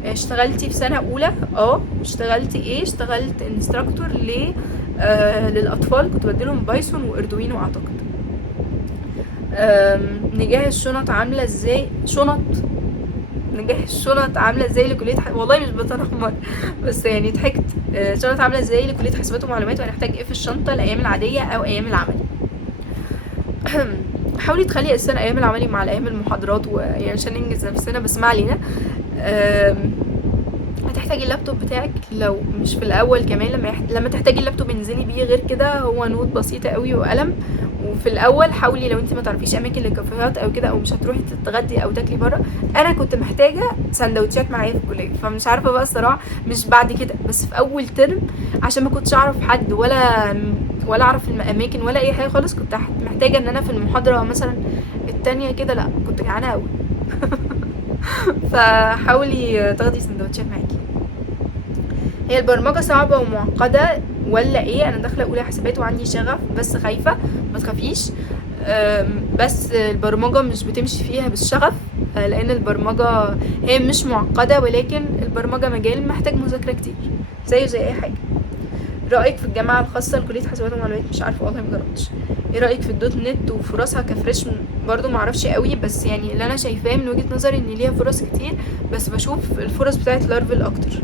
اشتغلتي في سنه اولى؟ اشتغلتي ايه؟ اشتغلت انستراكتور للاطفال، كنت بديلهم بايثون واردوينو اعتقد. نجاح الشنط عامله ازاي؟ نجاح الشنط عامله ازاي لكليه والله مش بتنمر بس يعني ضحكت. الشنط عامله ازاي لكليه حاسبات ومعلومات، وهنحتاج ايه في الشنطه الايام العاديه او ايام العمل؟ حاولي تخلي السنة ايام العملي مع الايام المحاضرات ويعني عشان ننجز نفسنا، بس ما علينا. هتحتاجي اللابتوب بتاعك لو مش في الاول كمان، لما تحتاجي اللابتوب انزلي بيه. غير كده هو نوت بسيطه قوي وقلم. وفي الاول حاولي لو انت ما تعرفيش اماكن للكافيهات او كده، او مش هتروحي تتغدي او تاكلي بره. انا كنت محتاجه سندوتشات معايا في الكليه، فمش عارفه بقى الصراحه، مش بعد كده بس في اول ترم، عشان ما كنتش اعرف حد ولا اعرف الاماكن ولا اي حاجه خالص. كنت محتاجه ان انا في المحاضره مثلا التانية كده، لا كنت جعانه قوي فحاولي تاخدي سندوتشات معاكي. هي البرمجه صعبه ومعقده ولا ايه؟ انا داخله اولى حسابات وعندي شغف بس خايفه. ما تخافيش، بس البرمجه مش بتمشي فيها بالشغف، لان البرمجه هي مش معقده، ولكن البرمجه مجال محتاج مذاكره كتير زيه زي اي حاجه. رايك في الجامعه الخاصه لكليه حاسبات ومعلومات؟ مش عارفه والله، ما جربتش. ايه رايك في الدوت نت وفرصها كفريش؟ برضو معرفش قوي، بس يعني اللي انا شايفاه من وجهه نظري ان ليها فرص كتير، بس بشوف الفرص بتاعت لارفل اكتر.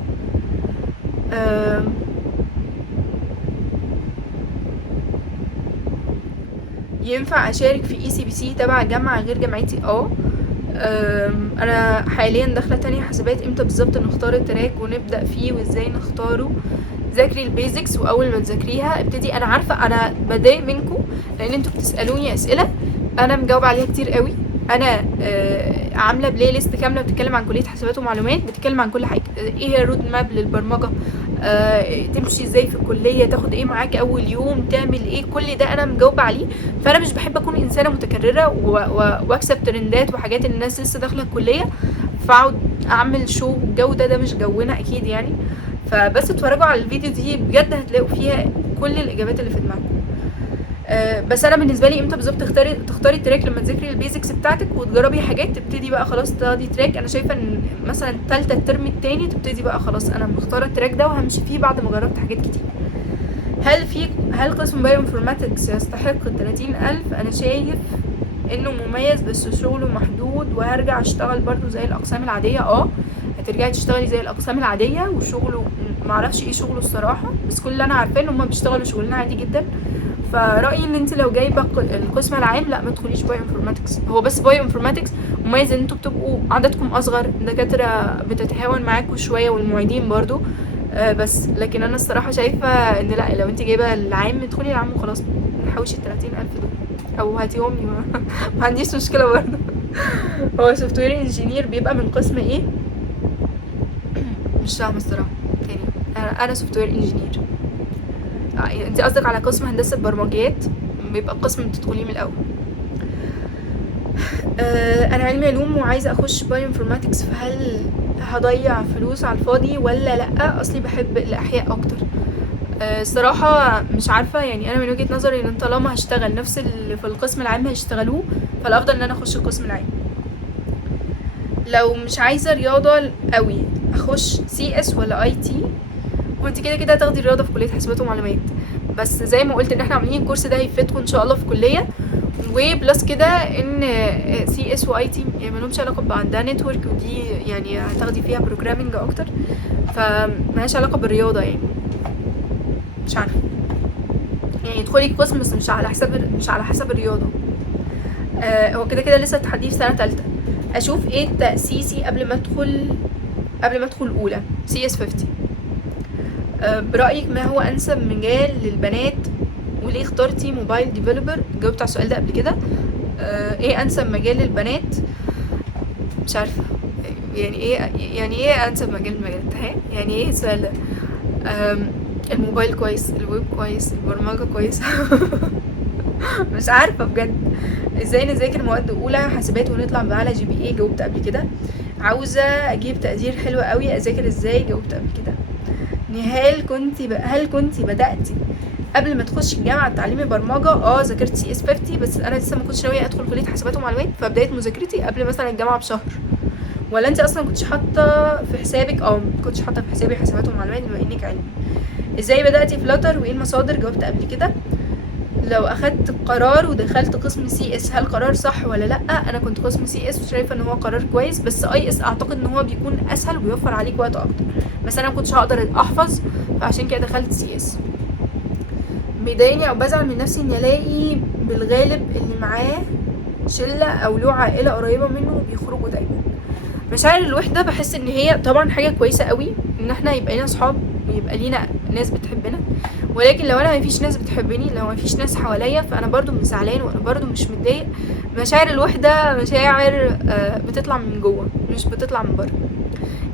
ينفع اشارك في ECBC تبع جامعه غير جامعتي؟ انا حاليا داخله تانية حسابات. امتى بالظبط نختار التراك ونبدا فيه وازاي نختاره؟ ذاكري البيزكس، واول ما تذاكريها ابتدي. انا عارفه انا بضايق منكم لان انتوا بتسالوني اسئله انا مجاوبه عليها كتير قوي. انا عامله بلاي ليست كامله بتتكلم عن كليه حسابات ومعلومات، بتتكلم عن كل حاجه. ايه هي الرود ماب للبرمجه، تمشي ازاي في الكليه، تاخد ايه معاك اول يوم، تعمل ايه، كل ده انا مجاوبه عليه. فانا مش بحب اكون انسانه متكرره واكسب ترندات وحاجات الناس لسه داخله الكليه، فاقعد اعمل شو الجو ده مش جونا اكيد يعني. فبس اتفرجوا على الفيديو دي بجد هتلاقوا فيها كل الاجابات اللي في دماغكم. بس انا بالنسبه لي امتى بالظبط تختاري التراك؟ لما تذاكري البيزكس بتاعتك وتجربي حاجات، تبتدي بقى خلاص تاخدي تراك. انا شايفه ان مثلا تالتة الترم التاني تبتدي بقى خلاص انا مختاره التراك ده وهمشي فيه بعد ما جربت حاجات كتير. هل قسم بايو انفورماتكس يستحق ال30,000؟ انا شايف انه مميز بس شغله محدود، وهرجع اشتغل برضو زي الاقسام العاديه. هترجعي تشتغلي زي الاقسام العاديه، وشغله معرفش ايه شغله الصراحه، بس كل اللي انا عارفاه ان هم بيشتغلوا شغلنا عادي جدا. فرايي ان انت لو جايبه القسم العام، لا ما تدخليش بايو انفورماتكس. هو بس بايو انفورماتكس مميز ان انتوا بتبقوا عددكم اصغر، الدكاتره بتتهاون معاكم شويه والمعيدين برضو. بس لكن انا الصراحه شايفه ان لا، لو انت جايبه العام ادخلي العام وخلاص، نحوشي ال30,000 دول او هاتيهم لي ما عنديش مشكله برضو. هو سوفت وير انجينير بيبقى من قسم ايه؟ مش فاهمه الصراحه تاني. انا سوفت وير انجينير. انت قصدك على قسم هندسه برمجيات، بيبقى قسم بتدخليه من الاول. انا علمي علوم وعايزه اخش بايو انفورماتكس، فهل هضيع فلوس على الفاضي ولا لا؟ اصلي بحب الاحياء اكتر. الصراحه مش عارفه يعني. انا من وجهه نظري ان طالما هشتغل نفس اللي في القسم العام هيشتغلوه، فالافضل ان انا اخش القسم العام. لو مش عايزه رياضه قوي اخش سي اس ولا اي تي، وانت كده كده هتاخدي رياضه في كليه حاسبات ومعلومات، بس زي ما قلت ان احنا عاملين الكورس ده هيفيدكم ان شاء الله في كليه. وبلس كده ان سي اس واي تي يعني مالهمش علاقه ببعض، ده نتورك ودي يعني هتاخدي فيها بروجرامنج اكتر، فملهاش علاقه بالرياضه يعني. مش عارفه يعني ادخلي قسم بس مش على حسب الرياضه. هو كده كده لسه التحدي في سنه تالتة، اشوف ايه تاسيسي قبل ما ادخل اولى سي اس 50. برايك ما هو انسب مجال للبنات وليه اخترتي موبايل ديفلوبر؟ جاوبت على السؤال ده قبل كده. ايه انسب مجال للبنات؟ مش عارفه يعني ايه انسب مجال للبنات؟ يعني ايه السؤال ده؟ الموبايل كويس، الويب كويس، البرمجه كويسه. مش عارفه بجد. ازاي نذاكر مواد اولى حاسبات ونطلع باعلى جي بي اي؟ جاوبت قبل كده. عاوزه اجيب تقدير حلو قوي، اذاكر ازاي؟ جاوبت قبل كده. هل كنتي بداتي قبل ما تخشي الجامعه تعليمي برمجه؟ ذاكرت سي اس 50، بس انا لسه ما كنتش ناويه ادخل كليه حاسبات ومعلومات، فبدايه مذاكرتي قبل مثلا الجامعه بشهر. ولا انت اصلا كنتش حاطه في حسابك؟ ما كنتش حاطه في حسابي حاسبات ومعلومات بما انك علمي. ازاي بداتي فلاتر وايه المصادر؟ جاوبت قبل كده. لو اخدت قرار ودخلت قسم سي اس هل قرار صح ولا لا؟ انا كنت قسم سي اس وشايفه ان هو قرار كويس، بس اي اس اعتقد ان هو بيكون اسهل وبيوفر عليك وقت اكتر، بس انا ما كنتش هقدر احفظ، فعشان كده دخلت سي اس. بيضايقني او بزعل من نفسي اني الاقي بالغالب اللي معاه شله او له عائله قريبه منه وبيخرجوا دايما. مشاعر الوحده بحس ان هي طبعا حاجه كويسه قوي ان احنا يبقى لنا اصحاب ويبقى لينا ناس بتحبنا، ولكن لو انا مفيش ناس بتحبني، لو مفيش ناس حواليا، فانا برضو مش زعلان وانا برضو مش متضايق. مشاعر الوحده مشاعر بتطلع من جوه مش بتطلع من بره.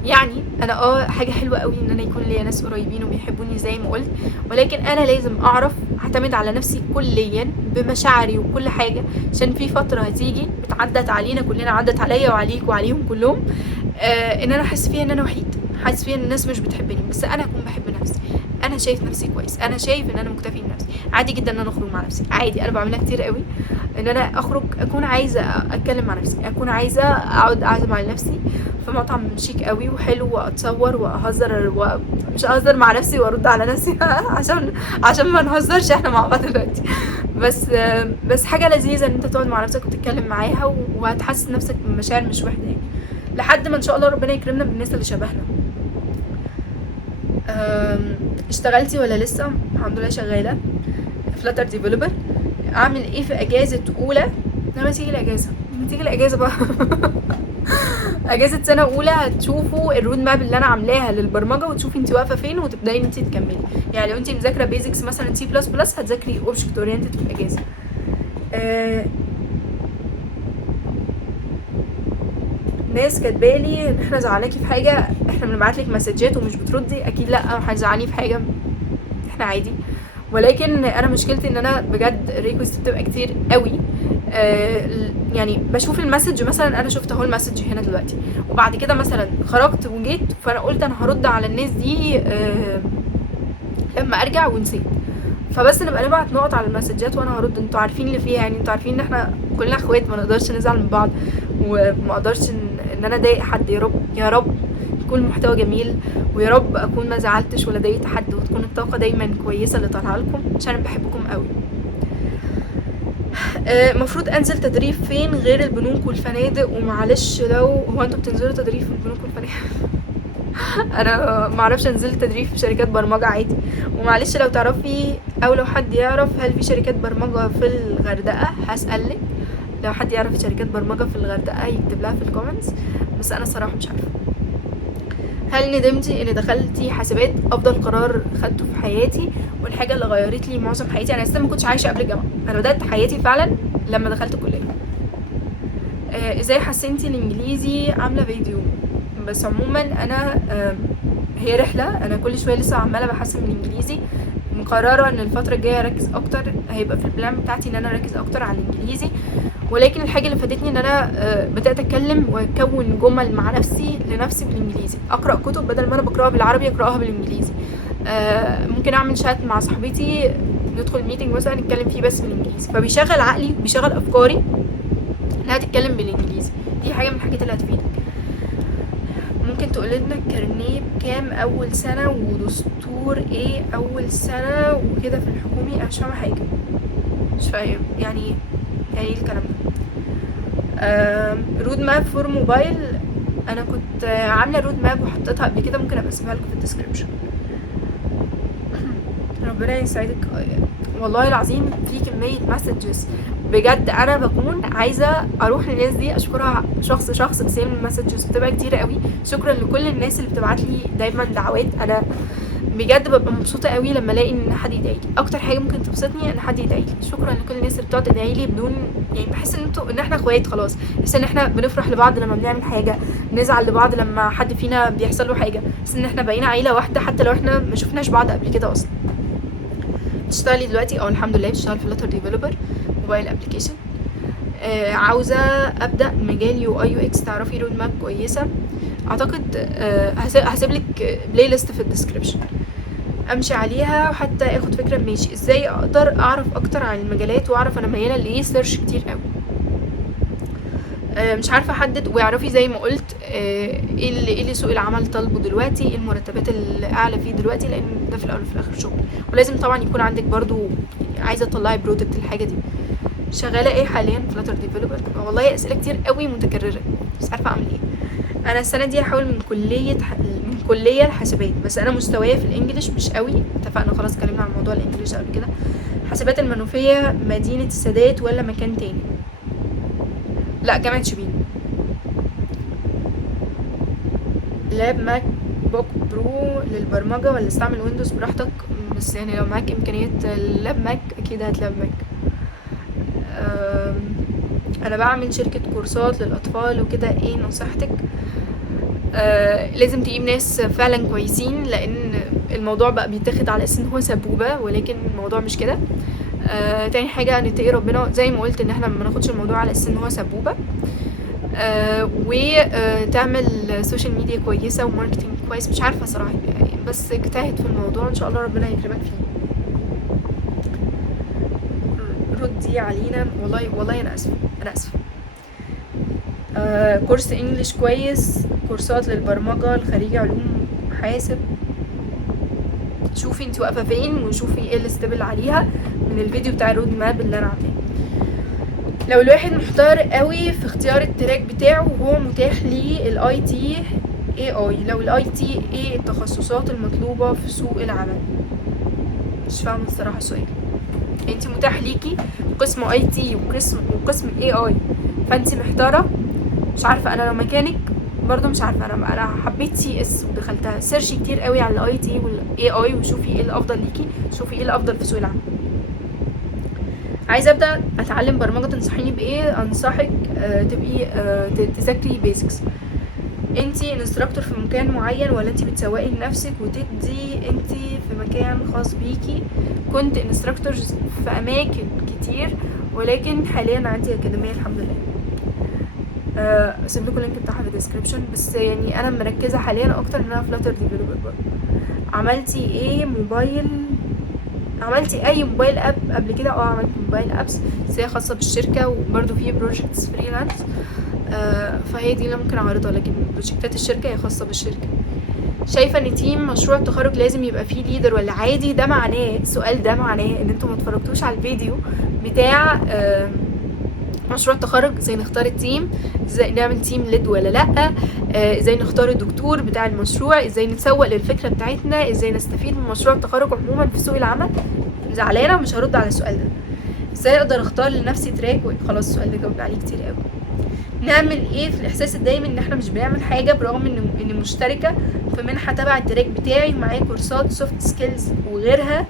يعني انا حاجه حلوه قوي ان انا يكون ليا ناس قريبين وبيحبوني زي ما قلت، ولكن انا لازم اعرف اعتمد على نفسي كليا بمشاعري وكل حاجه، عشان في فتره هتيجي بتعدت علينا كلنا، عدت عليا وعليك وعليهم كلهم، ان انا احس فيها ان انا وحيد، حاسس فيها ان الناس مش بتحبني، بس انا اكون بحب نفسي، انا شايف نفسي كويس، انا شايف ان انا مكتفي بنفسي. عادي جدا ان انا اخرج مع نفسي، عادي، انا بعملها كتير قوي، ان انا اخرج اكون عايزه اتكلم مع نفسي، اكون عايزه اقعد قاعده مع نفسي في مطعم شيك قوي وحلو واتصور واهزر مش اهزر مع نفسي وارد على نفسي عشان ما نهزرش احنا مع بعض دلوقتي، بس حاجه لذيذه ان انت تقعد مع نفسك وتتكلم معاها وهتحسن نفسك بمشاعر مش وحده يعني، لحد ما ان شاء الله ربنا يكرمنا بالناس اللي شبهنا. اشتغلتي ولا لسه؟ الحمد لله شغاله فلاتر ديفلوبر. اعمل ايه في اجازه اولى؟ لما تيجي الاجازه بقى اجازه سنه اولى هتشوفوا الرود ماب اللي انا عاملاها للبرمجه وتشوفي انت واقفه فين وتبداي انت تكملي. يعني لو انت مذاكره بيزكس مثلا سي بلس بلس هتذاكري اوبجكت اورينتد في الاجازه. ناس كاتبالي ان احنا زعلاناكي في حاجه، احنا بنبعتلك مسجات ومش بتردي. اكيد لا، هتزعلني في حاجه، احنا عادي، ولكن انا مشكلتي ان انا بجد الريكوست بتبقى كتير قوي. يعني بشوف المسج مثلا، انا شفت اهو المسج هنا دلوقتي، وبعد كده مثلا خرجت وجيت، فانا قلت انا هرد على الناس دي لما ارجع ونسيت، فبس نبقى نبعت نقط على المسجات وانا هرد. انتوا عارفين اللي فيها، يعني انتوا عارفين ان احنا كلنا اخوات، ما نقدرش نزعل من بعض، وما اقدرش ان انا اضايق حد. يا رب يكون المحتوى جميل، ويا رب اكون ما زعلتش ولا ضايقت حد، وتكون الطاقه دايما كويسه اللي طالعه لكم، عشان انا بحبكم قوي. مفروض انزل تدريب فين غير البنوك والفنادق؟ ومعلش لو هو انتوا بتنزلوا تدريب في البنوك والفنادق؟ انا معرفش انزل تدريب في شركات برمجه عادي. ومعلش لو تعرفي او لو حد يعرف هل في شركات برمجه في الغردقه؟ هسألك لو حد يعرف شركات برمجه في الغردقه يكتب لها في الكومنتس، بس انا صراحه مش عارفه. هل ندمتي ان دخلتي حاسبات؟ افضل قرار خدته في حياتي، والحاجه اللي غيرت لي معظم حياتي. انا لسه ما كنتش عايشه قبل الجامعه، انا بدات حياتي فعلا لما دخلت الكليه. ازاي حسنتي الانجليزي؟ عامله فيديو. بس عموما انا هي رحله، انا كل شويه لسه عماله بحسن من الانجليزي، مقرره ان الفتره الجايه اركز اكتر، هيبقى في البلان بتاعتي ان انا اركز اكتر على الانجليزي. ولكن الحاجه اللي فادتني ان انا بدات اتكلم واكون جمل مع نفسي لنفسي بالانجليزي، اقرا كتب بدل ما انا بقراها بالعربي اقراها بالانجليزي. ممكن اعمل شات مع صاحبتي، ندخل ميتنج مثلا نتكلم فيه بس بالانجليزي، فبيشغل عقلي بيشغل افكاري انها تتكلم بالانجليزي. دي حاجه من الحاجات اللي هتفيدك. ممكن تقول لنا الكارنيه بكام اول سنه ودستور ايه اول سنه وكده في الحكومي؟ انا مش فاهمه حاجه، مش فاهم يعني ايه، يعني ايه الكلام ده. رود ماب فور موبايل، انا كنت عامله رود ماب وحطيتها قبل كده، ممكن ابقى اسيبها لكم في الديسكربشن. ربنا يسعدك. والله العظيم في كميه مسجز بجد انا بكون عايزه اروح للناس دي اشكرها شخص شخص، بس هي المسجز بتبقى كتير قوي. شكرا لكل الناس اللي بتبعت لي دايما دعوات، انا بجد ببقى مبسوطه قوي لما الاقي ان حد يدعي لي. اكتر حاجه ممكن تبسطني ان حد يدعي لي. شكرا لكل الناس اللي بتقعد تدعي لي بدون يعني، بحس ان احنا اخوات خلاص، بحس ان احنا بنفرح لبعض لما بنعمل حاجه، بنزعل لبعض لما حد فينا بيحصل له حاجه، بحس ان احنا بقينا عيله واحده حتى لو احنا ما شفناش بعض قبل كده اصلا. بتشتغلي دلوقتي؟ الحمد لله بشتغل في لاتر ديفلوبر موبايل ابلكيشن. عاوزه ابدا مجال يو اي يو اكس، تعرفي رود ماب كويسه اعتقد. هسيب لك بلاي ليست في الديسكربشن امشي عليها وحتى اخد فكره ماشي ازاي اقدر اعرف اكتر عن المجالات واعرف انا مياله لايه. سيرش كتير قوي، مش عارفه احدد. واعرفي زي ما قلت ايه اللي سوق العمل طالبه دلوقتي، ايه المرتبات الاعلى فيه دلوقتي، لان ده في الاول وفي الاخر شغل. ولازم طبعا يكون عندك برضو عايزه تطلعي برودكت الحاجه دي. شغاله ايه حاليا؟ فلاتر ديفلوبر. والله اسئله كتير قوي متكرره، مش عارفه اعمل ايه. انا السنه دي هحاول من كليه الحاسبات، بس انا مستوايا في الانجليش مش قوي. اتفقنا خلاص، اتكلمنا عن موضوع الانجليش قبل كده. حاسبات المنوفيه، مدينه السادات ولا مكان تاني؟ لا، جامعه شبين. لاب ماك بوك برو للبرمجه ولا استعمل ويندوز؟ براحتك، بس يعني لو معاك امكانيه اللاب ماك اكيد هات لاب ماك. انا بعمل شركه كورسات للاطفال وكده، ايه نصيحتك؟ لازم تجيب ناس فعلا كويسين، لان الموضوع بقى بيتاخد على اساس ان هو سبوبه، ولكن الموضوع مش كده. تاني حاجه نتقي ربنا زي ما قلت، ان احنا ما ناخدش الموضوع على اساس ان هو سبوبه. وتعمل سوشيال ميديا كويسه وماركتنج كويس. مش عارفه صراحه يعني، بس اجتهد في الموضوع ان شاء الله ربنا يكرمك فيه. ردي علينا. والله انا اسفه. كورس انجليش كويس، كورسات للبرمجه لخريجي علوم حاسب. شوفي انت واقفه فين وشوفي ايه اللي اللي عليها من الفيديو بتاع الرود ماب اللي انا عاملاه. لو الواحد محتار قوي في اختيار التراك بتاعه وهو متاح ليه الاي تي اي، لو الاي تي ايه التخصصات المطلوبه في سوق العمل؟ مش فاهمه الصراحه السؤال. انت متاح ليكي قسم اي تي وقسم اي، فانت محتاره مش عارفه. انا لو مكانك برضو مش عارفه. انا حبيت سي اس ودخلتها. سيرشي كتير قوي على الاي تي والاي وشوفي ايه الافضل ليكي، شوفي ايه الافضل في سوق العمل. عايزه ابدا اتعلم برمجه، تنصحيني بايه؟ انصحك تبقي تذاكري بيزكس. انتي انستراكتور في مكان معين ولا انتي بتسوقي لنفسك وتدي؟ انتي في مكان خاص بيكي. كنت انستراكتور في اماكن كتير، ولكن حاليا عندي اكاديميه الحمد لله. اسيب لكم اللينك بتاعها في الديسكربشن. بس يعني انا مركزه حاليا اكتر ان انا فلاتر ديفلوبر برضه. عملتي ايه موبايل؟ عملتي اي موبايل اب قبل كده؟ عملت موبايل ابس بس هي خاصه بالشركه، وبرده في بروجكتس فريلانس. فهي دي اللي ممكن اعرضها، لكن بروجكتات الشركه هي خاصه بالشركه. شايفه ان تيم مشروع التخرج لازم يبقى فيه ليدر ولا عادي؟ ده معناه السؤال ده معناه ان انتم ما اتفرجتوش على الفيديو بتاع مشروع التخرج، ازاي نختار التيم، ازاي نعمل تيم ليد ولا لا، ازاي نختار الدكتور بتاع المشروع، ازاي نسوق للفكره بتاعتنا، ازاي نستفيد من مشروع التخرج عموما في سوق العمل. زعلانه مش هرد على السؤال ده. ازاي اقدر اختار لنفسي تراك؟ خلاص السؤال ده جاوبنا عليه كتير قوي. نعمل ايه في الاحساس الدايم ان احنا مش بنعمل حاجه برغم ان مشتركه في منحه تبع التراك بتاعي ومعايا كورسات سوفت سكيلز وغيرها؟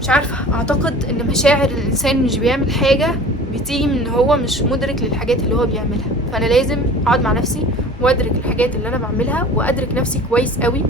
مش عارفه. اعتقد ان مشاعر الانسان مش بيعمل حاجه بتيجي من ان هو مش مدرك للحاجات اللي هو بيعملها. فانا لازم اقعد مع نفسي وادرك الحاجات اللي انا بعملها وادرك نفسي كويس قوي،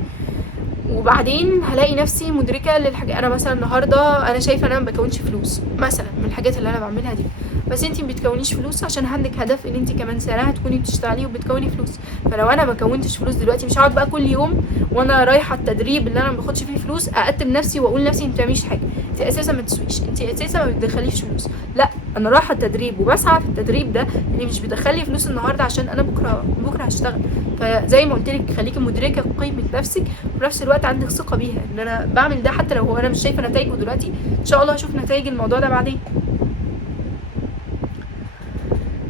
وبعدين هلاقي نفسي مدركه للحاجه. انا مثلا النهارده انا شايفه انا ما بكونش فلوس مثلا من الحاجات اللي انا بعملها دي، بس انتي ما بتكونيش فلوس عشان عندك هدف ان انتي كمان سنه هتكوني بتشتغلي وبتكوني فلوس. فلو انا ما كونتش فلوس دلوقتي مش هقعد بقى كل يوم وانا رايحه التدريب اللي انا ما باخدش فيه فلوس اقتم نفسي واقول لنفسي انت ما بتعمليش حاجه، انت اساسا ما تسويش، انت اساسا ما بتدخليش فلوس. لا، انا رايحه التدريب وبسعى في التدريب ده اللي مش بيدخلي فلوس النهارده عشان انا بكره هشتغل. فزي ما قلت لك خليكي مدركه قيمه نفسك وفي نفس الوقت عندك ثقه بيها ان انا بعمل ده حتى لو هو انا مش شايفه نتائجه دلوقتي، ان شاء الله هشوف نتائج الموضوع ده بعدين.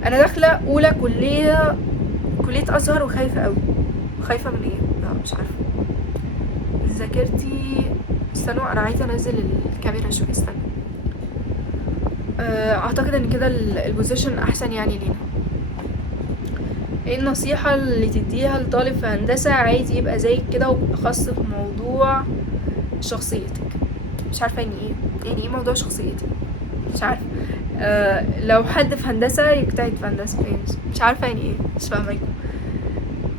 انا داخله اولى كليه ازهر وخايفه قوي. خايفه من ايه؟ لا مش عارفه. ذاكرتي استنوا انا عايزه انزل الكاميرا شويه، استنوا. اعتقد ان كده البوزيشن احسن يعني لينا. ايه النصيحة اللي تديها لطالب في هندسة عايز يبقى زيك كده وبالاخص في موضوع شخصيتك؟ مش عارفة يعني ايه موضوع شخصيتي، مش عارفة. لو حد في هندسة يجتهد في هندسة، مش عارفة يعني ايه، مش فاهمة.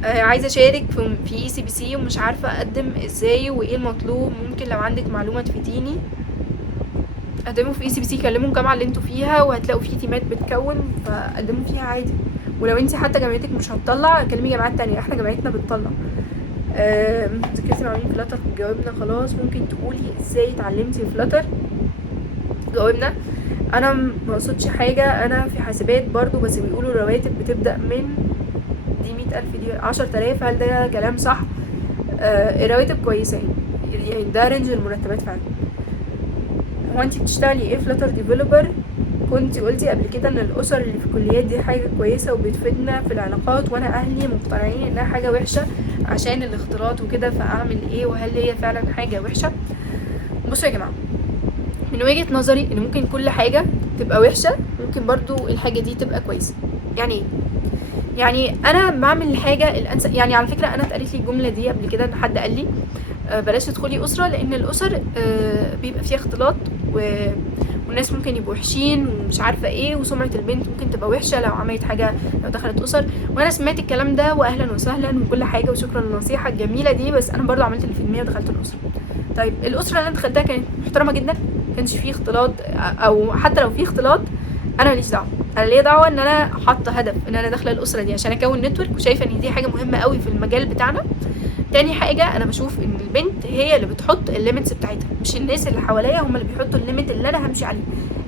عايزة اشارك في ECBC ومش عارفة اقدم ازاي وايه المطلوب، ممكن لو عندك معلومة تفيديني. قدموا في ECBC، كلموا الجامعة اللي انتوا فيها وهتلاقوا في تيمات بتكون، فقدموا فيها عادي. ولو انتي حتى جامعتك مش هتطلع كلمي جامعات تانية، احنا جامعتنا بتطلع. ذاكرتي معلومين فلاتر، جاوبنا خلاص. ممكن تقولي ازاي اتعلمتي فلاتر؟ جاوبنا. انا ما اقصدش حاجة، انا في حاسبات برضو بس بيقولوا الرواتب بتبدأ من دي 100,000 دي 10,000، هل ده كلام صح؟ الرواتب كويسة يعني ده رينج المرتبات فعلا. هو انتي بتشتغلي ايه فلاتر ديفلوبر؟ كنتي قلتي قبل كده ان الاسر اللي في الكليات دي حاجه كويسه وبتفيدنا في العلاقات، وانا اهلي مقتنعين انها حاجه وحشه عشان الاختلاط وكده، فاعمل ايه وهل هي فعلا حاجه وحشه؟ بصوا يا جماعه، من وجهه نظري ان ممكن كل حاجه تبقى وحشه، ممكن برضو الحاجه دي تبقى كويسه. يعني ايه؟ يعني انا بعمل الحاجه الانسب. يعني على فكره انا اتقالت لي الجمله دي قبل كده، ان حد قال لي بلاش تدخلي اسره، لان الاسر بيبقى فيها اختلاط والناس ممكن يبقوا وحشين ومش عارفه ايه، وسمعه البنت ممكن تبقى وحشه لو عملت حاجه، لو دخلت اسر. وانا سمعت الكلام ده واهلا وسهلا وكل حاجه وشكرا للنصيحه الجميله دي، بس انا برضو عملت اللي في المية ودخلت الاسره. طيب الاسره اللي انا دخلتها كانت محترمه جدا، كانش فيه اختلاط، او حتى لو فيه اختلاط انا ماليش دعوه. انا ليا دعوه ان انا حاطه هدف ان انا داخله الاسره دي عشان اكون نتورك، وشايفه ان دي حاجه مهمه قوي في المجال بتاعنا. تاني حاجه انا بشوف ان البنت هي اللي بتحط الليميتس بتاعتها، مش الناس اللي حواليا هم اللي بيحطوا الليميت اللي انا همشي عليه.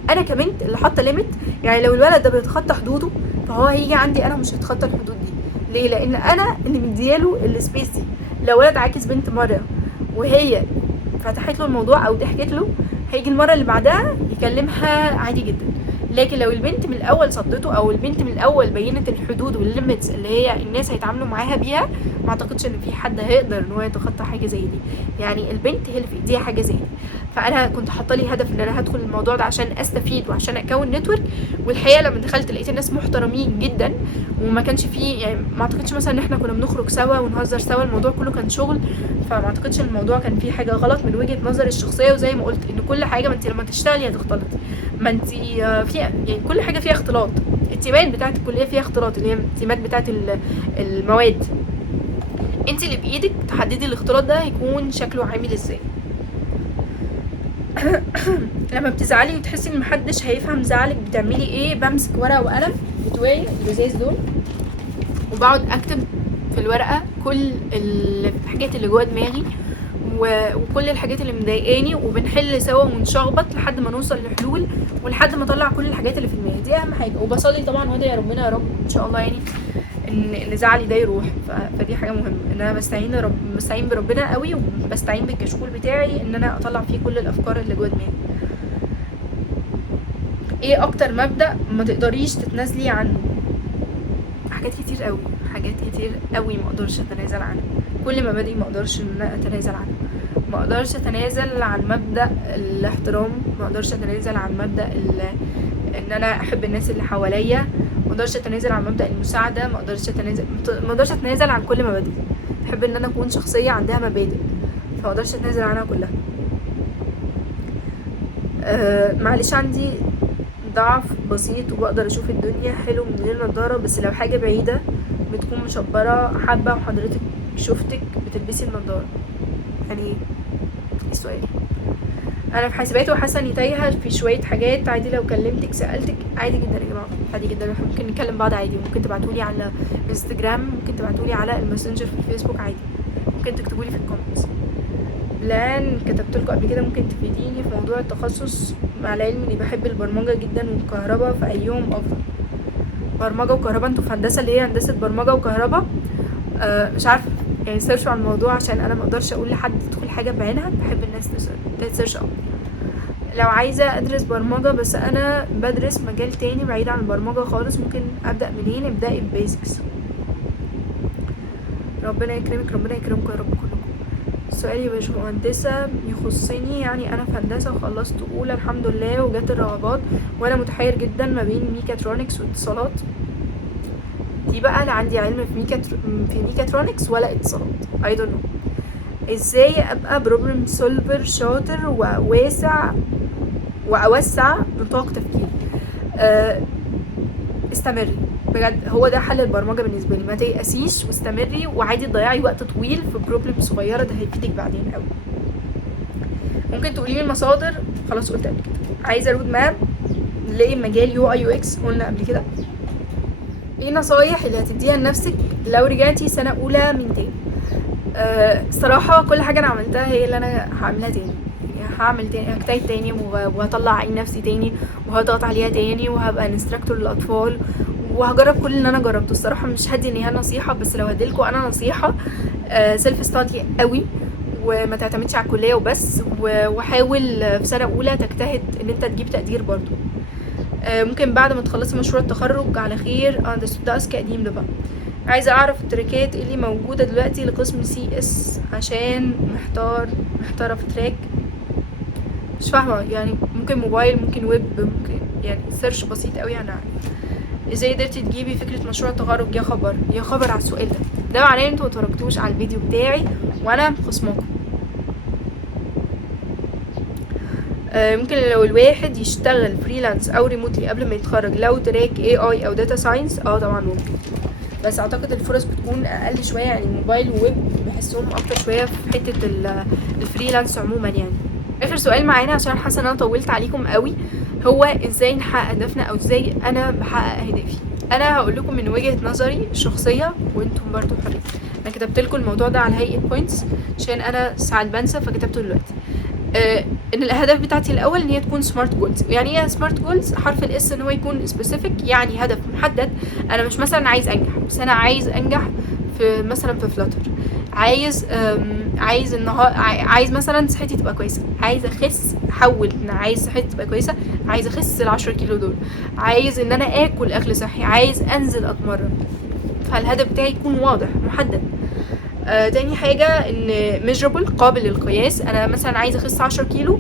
انا كبنت اللي حاطه ليميت. يعني لو الولد ده بيتخطى حدوده فهو هيجي عندي انا مش هتخطى الحدود دي. ليه؟ لان انا اللي مدياله السبيس دي. لو ولد عاكس بنت مره وهي فتحت له الموضوع او ضحكت له، هيجي المره اللي بعدها يكلمها عادي جدا. لكن لو البنت من الاول صدته او البنت من الاول بينت الحدود والليميتس اللي هي الناس هيتعاملوا معاها بيها، ما اعتقدش ان في حد هيقدر ان هو يتخطى حاجه زي دي. يعني البنت هي اللي في ايديها حاجه زي دي. فانا كنت حاطه لي هدف ان انا هدخل الموضوع ده عشان استفيد وعشان اكون نتورك. والحقيقه لما دخلت لقيت الناس محترمين جدا، وما كانش فيه يعني ما اعتقدش مثلا ان احنا كنا بنخرج سوا ونهزر سوا، الموضوع كله كان شغل. فما اعتقدش ان الموضوع كان فيه حاجه غلط من وجهه نظري الشخصيه. وزي ما قلت ان كل حاجه ما انت لما تشتغلي هتختلطي، ما انت في يعني كل حاجه فيها اختلاط. التيمات بتاعه الكليه فيها اختلاط، اللي هي التيمات بتاعه المواد. انت اللي بايدك تحددي الاختلاط ده هيكون شكله عامل ازاي. لما بتزعلي وتحسي ان محدش هيفهم زعلك بتعملي ايه؟ بمسك ورقه وقلم بتوعي اللزاز دول وبقعد اكتب في الورقه كل الحاجات اللي جوه دماغي وكل الحاجات اللي مضايقاني، وبنحل سوا ونشخبط لحد ما نوصل لحلول ولحد ما اطلع كل الحاجات اللي في دماغي. دي اهم حاجه. وبصلي طبعا وادعي ربنا يا رب ان شاء الله يعني ان زعلي ده يروح. فدي حاجه مهمه ان انا بستعين بربنا قوي، وبستعين بالكشكول بتاعي ان انا اطلع فيه كل الافكار اللي جوه دماغي. ايه اكتر مبدأ ما تقدريش تتنازلي عنه؟ حاجات كتير قوي، حاجات كتير قوي ما اقدرش اتنازل عنها. كل مبادئي ما اقدرش ان انا اتنازل عنها. ما اقدرش اتنازل عن مبدأ الاحترام، ما اقدرش اتنازل عن مبدأ ان انا احب الناس اللي حواليا، ما اقدرش اتنازل عن مبدأ المساعدة، ما اقدرش اتنازل عن كل مبادئي. بحب ان انا اكون شخصية عندها مبادئ، فما اقدرش اتنازل عنها كلها. معلش عندي ضعف بسيط وبقدر اشوف الدنيا حلو من غير نضارة، بس لو حاجة بعيدة بتكون مشبرة حبة وحضرتك شفتك بتلبسي النضارة. يعني ايه السؤال؟ انا في حاسبات وحاسه اني تايهه في شويه حاجات. عادي لو كلمتك سالتك؟ عادي جدا يا جماعه، عادي جدا. احنا ممكن نتكلم بعض عادي، ممكن تبعتولي على انستجرام، ممكن تبعتولي على الماسنجر في الفيسبوك عادي، ممكن تكتبولي في الكومنتس. بلان كتبت لكم قبل كده ممكن تفيديني في موضوع التخصص، مع العلم اني بحب البرمجه جدا والكهرباء، فايهم افضل؟ برمجه وكهرباء، انتوا في هندسه اللي هي هندسه برمجه وكهرباء. مش عارفه يعني، سيرشوا عن الموضوع عشان انا ما اقدرش اقول لحد تدخل حاجه بعينها، بحب الناس تسيرش اكتر. لو عايزه ادرس برمجه بس انا بدرس مجال تاني بعيد عن البرمجه خالص، ممكن ابدا منين؟ ابدأي ببيزكس. ربنا يكرمك، ربنا يكرمكم يا رب كلكم. سؤالي يا باشمهندسة يخصني، يعني انا في هندسة وخلصت اولى الحمد لله وجات الرغبات، وانا متحير جدا ما بين ميكاترونكس واتصالات. دي بقى لا عندي علم في ميكاترونكس ولا اتصالات، I don't know. ازاي ابقى بروبلم سولفر شاطر واوسع نطاق تفكيري؟ استمري بجد، هو ده حل البرمجه بالنسبه لي. ما تيأسيش واستمري، وعادي تضيعي وقت طويل في بروبلم صغيره، ده هيفيدك بعدين قوي. ممكن تقولي لي المصادر؟ خلاص قلت قبل كده. عايزه رود ماب لمجال يو اي يو اكس، قلنا قبل كده. ايه النصايح اللي هتديها لنفسك لو رجعتي سنه اولى من تاني؟ صراحه كل حاجه انا عملتها هي اللي انا هعملها تاني، هعمل تاني، هجتهد تاني وهطلع عين نفسي تاني وهضغط عليها تاني وهبقى انستراكتور للاطفال وهجرب كل اللي انا جربته. الصراحه مش هدي ان هي نصيحه، بس لو هديلكوا انا نصيحه، سيلف ستادي قوي وما تعتمدش على الكليه وبس، وحاول في سنه اولى تجتهد ان انت تجيب تقدير برضو. ممكن بعد ما تخلصي مشروع التخرج على خير. ده اسك قديم ده بقى. عايزه اعرف التريكات اللي موجوده دلوقتي لقسم سي اس عشان محتاره في تراك مش فاهمه، يعني ممكن موبايل، ممكن ويب، ممكن يعني سيرش بسيط قوي هنعرف. ازاي قدرتي تجيبي فكره مشروع التخرج؟ يا خبر يا خبر على السؤال ده معناه انتوا متفرجتوش على الفيديو بتاعي وانا خصمكم. ممكن لو الواحد يشتغل فريلانس او ريموتلي قبل ما يتخرج لو تراك اي اي او داتا ساينس؟ طبعا ممكن، بس اعتقد الفرص بتكون اقل شويه، يعني موبايل وويب بحسهم اكتر شويه في حته الفريلانس عموما. يعني اخر سؤال معانا عشان حاسه ان انا طولت عليكم قوي، هو ازاي نحقق هدفنا او ازاي انا بحقق اهدافي؟ انا هقول لكم من وجهه نظري الشخصيه وانتم برضو حرين. انا كتبت لكم الموضوع ده على هيئه بوينتس عشان انا ساعات بنسى فكتبته دلوقتي. ان الاهداف بتاعتي الاول ان هي تكون سمارت جولز. يعني ايه سمارت جولز؟ حرف الاس ان هو يكون سبيسيفيك، يعني هدف محدد. انا مش مثلا عايز انجح، بس انا عايز انجح في مثلا في فلاتر، عايز مثلا صحتي تبقى كويسه، عايز اخس، عايز صحتي تبقى كويسه، عايز اخس ال10 كيلو دول، عايز ان انا اكل اكل صحي، عايز انزل اتمرن. فالهدف بتاعي يكون واضح محدد. تاني حاجة ان measurable، قابل للقياس. انا مثلا عايزة اخس 10 كيلو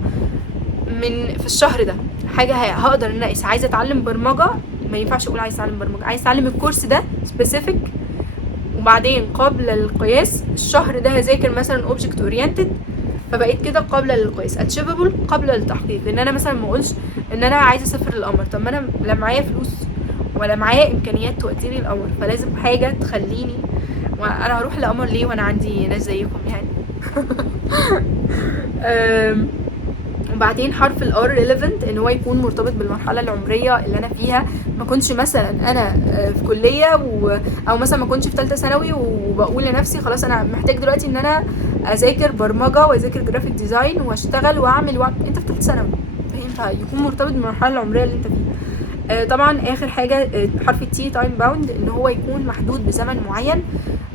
في الشهر ده، حاجة هقدر ان اقيس. عايزة اتعلم برمجة، ما ينفعش اقول عايزة اتعلم برمجة، عايزة اتعلم الكورس ده specific وبعدين قابلة للقياس. الشهر ده هذاكر مثلا object oriented، فبقيت كده قابلة للقياس. achievable، قابلة للتحقيق. لان انا مثلا ما اقولش ان انا عايزة اسافر القمر، طب ما انا لا معايا فلوس ولا معايا امكانيات توديني القمر، فلازم حاجة تخليني، وانا هروح القمر ليه وانا عندي ناس زيكم يعني. وبعدين حرف الار relevant، ان هو يكون مرتبط بالمرحله العمريه اللي انا فيها. ما كنتش مثلا انا في كليه او مثلا ما كنتش في ثالثه ثانوي وبقول لنفسي خلاص انا محتاج دلوقتي ان انا اذاكر برمجه واذاكر جرافيك ديزاين واشتغل واعمل انت في ثالثه ثانوي، فيكون مرتبط بالمرحله العمريه اللي انت فيها. طبعا اخر حاجه حرف التي تايم باوند، ان هو يكون محدود بزمن معين.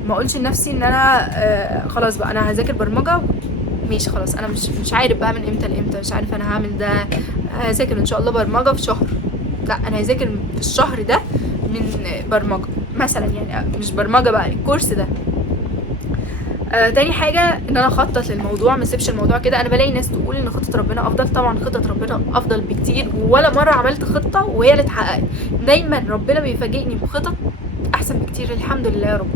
ما اقولش لنفسي ان انا خلاص بقى انا هذاكر برمجه ماشي خلاص، انا مش عارف بقى من امتى لامتى، مش عارف انا هعمل ده، هذاكر ان شاء الله برمجه في شهر. لا، انا هذاكر في الشهر ده من برمجه مثلا، يعني مش برمجه بقى، الكورس ده. تاني حاجه ان انا اخطط للموضوع، ما اسيبش الموضوع كده. انا بلاقي ناس تقول ان خطه ربنا افضل، طبعا خطه ربنا افضل بكتير، ولا مره عملت خطه وهي اللي اتحققت. دايما ربنا بيفاجئني بخطط احسن بكتير الحمد لله يا رب.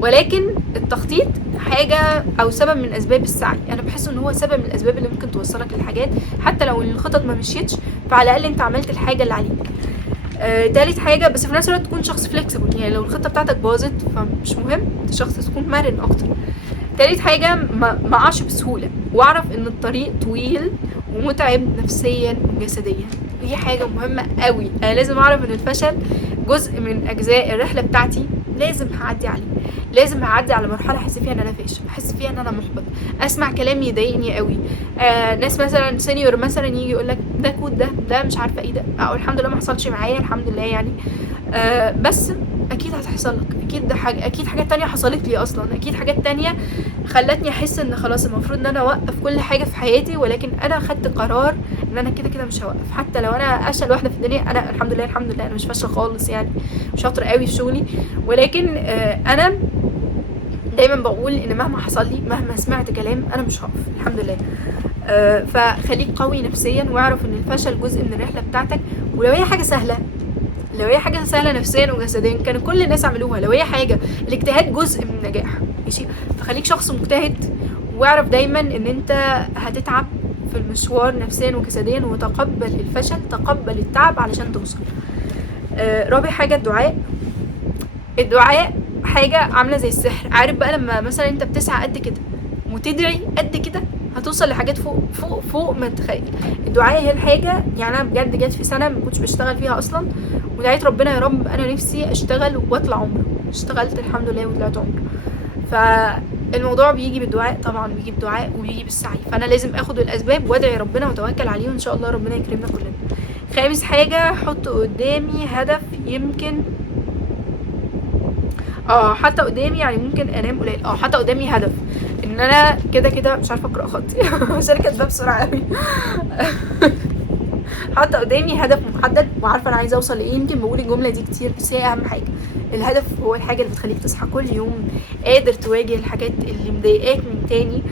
ولكن التخطيط حاجه او سبب من اسباب السعي، انا بحس ان هو سبب من الاسباب اللي ممكن توصلك للحاجات، حتى لو الخطط ما مشيتش فعلى الاقل انت عملت الحاجه اللي عليك. تالت حاجه، بس في نفس الوقت تكون شخص فليكسبل، يعني لو الخطه بتاعتك باظت فمش مهم، انت شخص تكون مرن اكتر. تالت حاجه، ما اقعش بسهوله، واعرف ان الطريق طويل ومتعب نفسيا وجسديا. دي حاجه مهمه قوي، انا لازم اعرف ان الفشل جزء من اجزاء الرحله بتاعتي لازم هعدي عليه، لازم هعدي على مرحله احس فيها ان انا فاشل، احس فيها ان انا محبط، اسمع كلام يضايقني قوي. ناس مثلا سينيور مثلا يجي يقول لك ده كود، ده مش عارفه ايه ده، او الحمد لله ما حصلش معايا الحمد لله يعني. بس اكيد هتحصل لك، اكيد ده حاجه، اكيد حاجات تانية حصلت لي اصلا، اكيد حاجات تانية خلتني احس ان خلاص المفروض ان انا اوقف كل حاجه في حياتي، ولكن انا خدت قرار ان انا كده كده مش هوقف. حتى لو انا اشطر واحده في الدنيا، انا الحمد لله الحمد لله انا مش فاشله خالص يعني، شاطره قوي في شغلي، ولكن انا دايما بقول ان مهما حصل لي، مهما سمعت كلام، انا مش هقف الحمد لله. فخليك قوي نفسيا، واعرف ان الفشل جزء من الرحله بتاعتك. ولو هي حاجه سهله، لو هي حاجه سهله نفسيا وجسديا كان كل الناس عملوها. لو هي حاجه، الاجتهاد جزء من النجاح ماشي. فخليك شخص مجتهد، واعرف دايما ان انت هتتعب في المشوار نفسيا وجسديا، وتقبل الفشل، تقبل التعب علشان توصل. رابع حاجه الدعاء. الدعاء حاجه عامله زي السحر. عارف بقى لما مثلا انت بتسعى قد كده وتدعي قد كده، هتوصل لحاجات فوق فوق فوق ما تتخيل. الدعاء هي الحاجه يعني. انا بجد جت في سنه ما كنتش بشتغل فيها اصلا، ودعيت ربنا يا رب انا نفسي اشتغل واطلع عمره. اشتغلت الحمد لله وطلعت عمره. فالموضوع بيجي بالدعاء طبعا، بيجي بالدعاء وبيجي بالسعي. فانا لازم اخد الاسباب وادعي ربنا واتوكل عليه، وان شاء الله ربنا يكرمنا كلنا. خامس حاجه، حط قدامي هدف. يمكن حتى قدامي يعني ممكن انام قليل. حتى قدامي هدف ان انا كده كده مش عارفه اقرا خطي عشان كاتبه بسرعه قوي حتى قدامي هدف محدد وعارفه انا عايزه اوصل لايه. يمكن بقول الجمله دي كتير، بس هي اهم حاجه. الهدف هو الحاجه اللي بتخليك تصحى كل يوم قادر تواجه الحاجات اللي مضايقاك من تاني،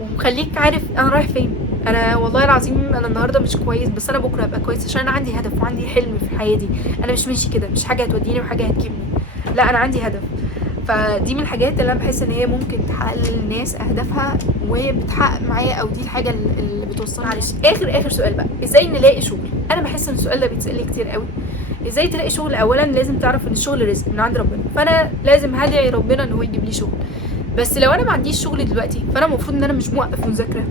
ومخليك عارف انا رايح فين. انا والله العظيم انا النهارده مش كويس، بس انا بكره ابقى كويس، عشان انا عندي هدف وعندي حلم في حياتي. انا مش ماشي كده، مش حاجه هتوديني وحاجه هتجيبني، لا انا عندي هدف. فدي من الحاجات اللي انا بحس ان هي ممكن تحقق للناس اهدافها، وهي بتحقق معايا، او دي الحاجه اللي بتوصلها. معلش اخر سؤال بقى، ازاي نلاقي شغل؟ انا بحس ان السؤال ده بيتسال لي كتير قوي. ازاي تلاقي شغل؟ اولا لازم تعرف ان الشغل رزق من عند ربنا، فانا لازم هدعي ربنا ان هو يجيب لي شغل. بس لو انا ما عنديش شغل دلوقتي، فانا المفروض ان انا مش موقف مذاكره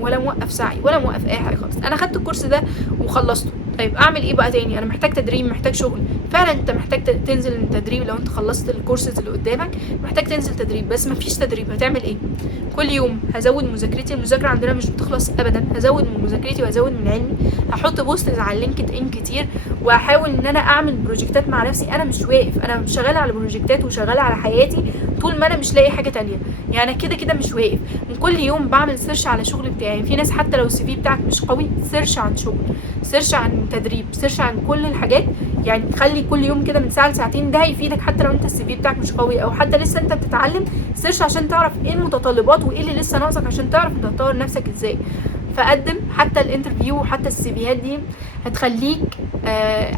ولا موقف سعي ولا موقف اي حاجه خالص. انا خدت الكورس ده وخلصته، طيب اعمل ايه بقى تاني؟ انا محتاج تدريب، محتاج شغل. فعلا انت محتاج تنزل التدريب. لو انت خلصت الكورسات اللي قدامك محتاج تنزل تدريب، بس مفيش تدريب هتعمل ايه؟ كل يوم هزود مذاكرتي، المذاكره عندنا مش بتخلص ابدا. هزود من مذاكرتي وهزود من علمي، هحط بوستز على لينكد ان كتير، واحاول ان انا اعمل بروجكتات مع نفسي. انا مش واقف، انا شغاله على بروجكتات وشغاله على حياتي طول ما انا مش لاقي حاجه تانية. يعني كده كده مش واقف، من كل يوم بعمل سيرش على شغل بتاعي. في ناس حتى لو السي في بتاعك مش قوي، سيرش عن شغل، سيرش عن تدريب، سيرش عن كل الحاجات. يعني خلي كل يوم كده من ساعه لساعتين، ده هيفيدك. حتى لو انت السي في بتاعك مش قوي، او حتى لسه انت بتتعلم، سيرش عشان تعرف ايه المتطلبات وايه اللي لسه ناقصك، عشان تعرف انت تطور نفسك ازاي. فقدم. حتى الانترفيو وحتى السي فيات دي هتخليك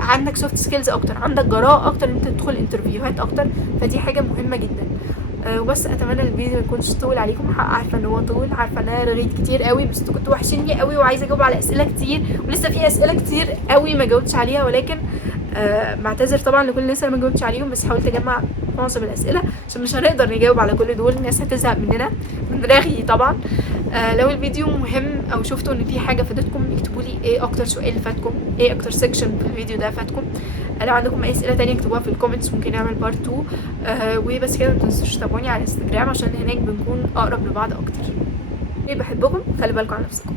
عندك سوفت سكيلز اكتر، عندك جراءه اكتر ان انت تدخل انترفيوهات اكتر. فدي حاجه مهمه جدا. وبس اتمنى الفيديو ما يكونش طول عليكم. عارفه ان هو طول، عارفه ان انا رغيت كتير قوي، بس كنتوا وحشيني قوي وعايزه اجاوب على اسئله كتير، ولسه في اسئله كتير قوي ما جاوبتش عليها. ولكن بعتذر طبعا لكل الناس اللي ما جاوبتش عليهم، بس حاولت اجمع معظم الاسئله عشان مش هنقدر نجاوب على كل دول، الناس هتزهق مننا من رغي طبعا. لو الفيديو مهم او شفتوا ان في حاجه فادتكم، اكتبوا لي ايه اكتر سؤال فاتكم، ايه اكتر سيكشن في الفيديو ده فاتكم. لو عندكم اي اسئله تانية اكتبوها في الكومنتس، ممكن نعمل بارت 2. وبس كده، ما تنسوش تتابعوني على انستجرام عشان هناك بنكون اقرب لبعض اكتر. بحبكم، خلي بالكم على نفسكم.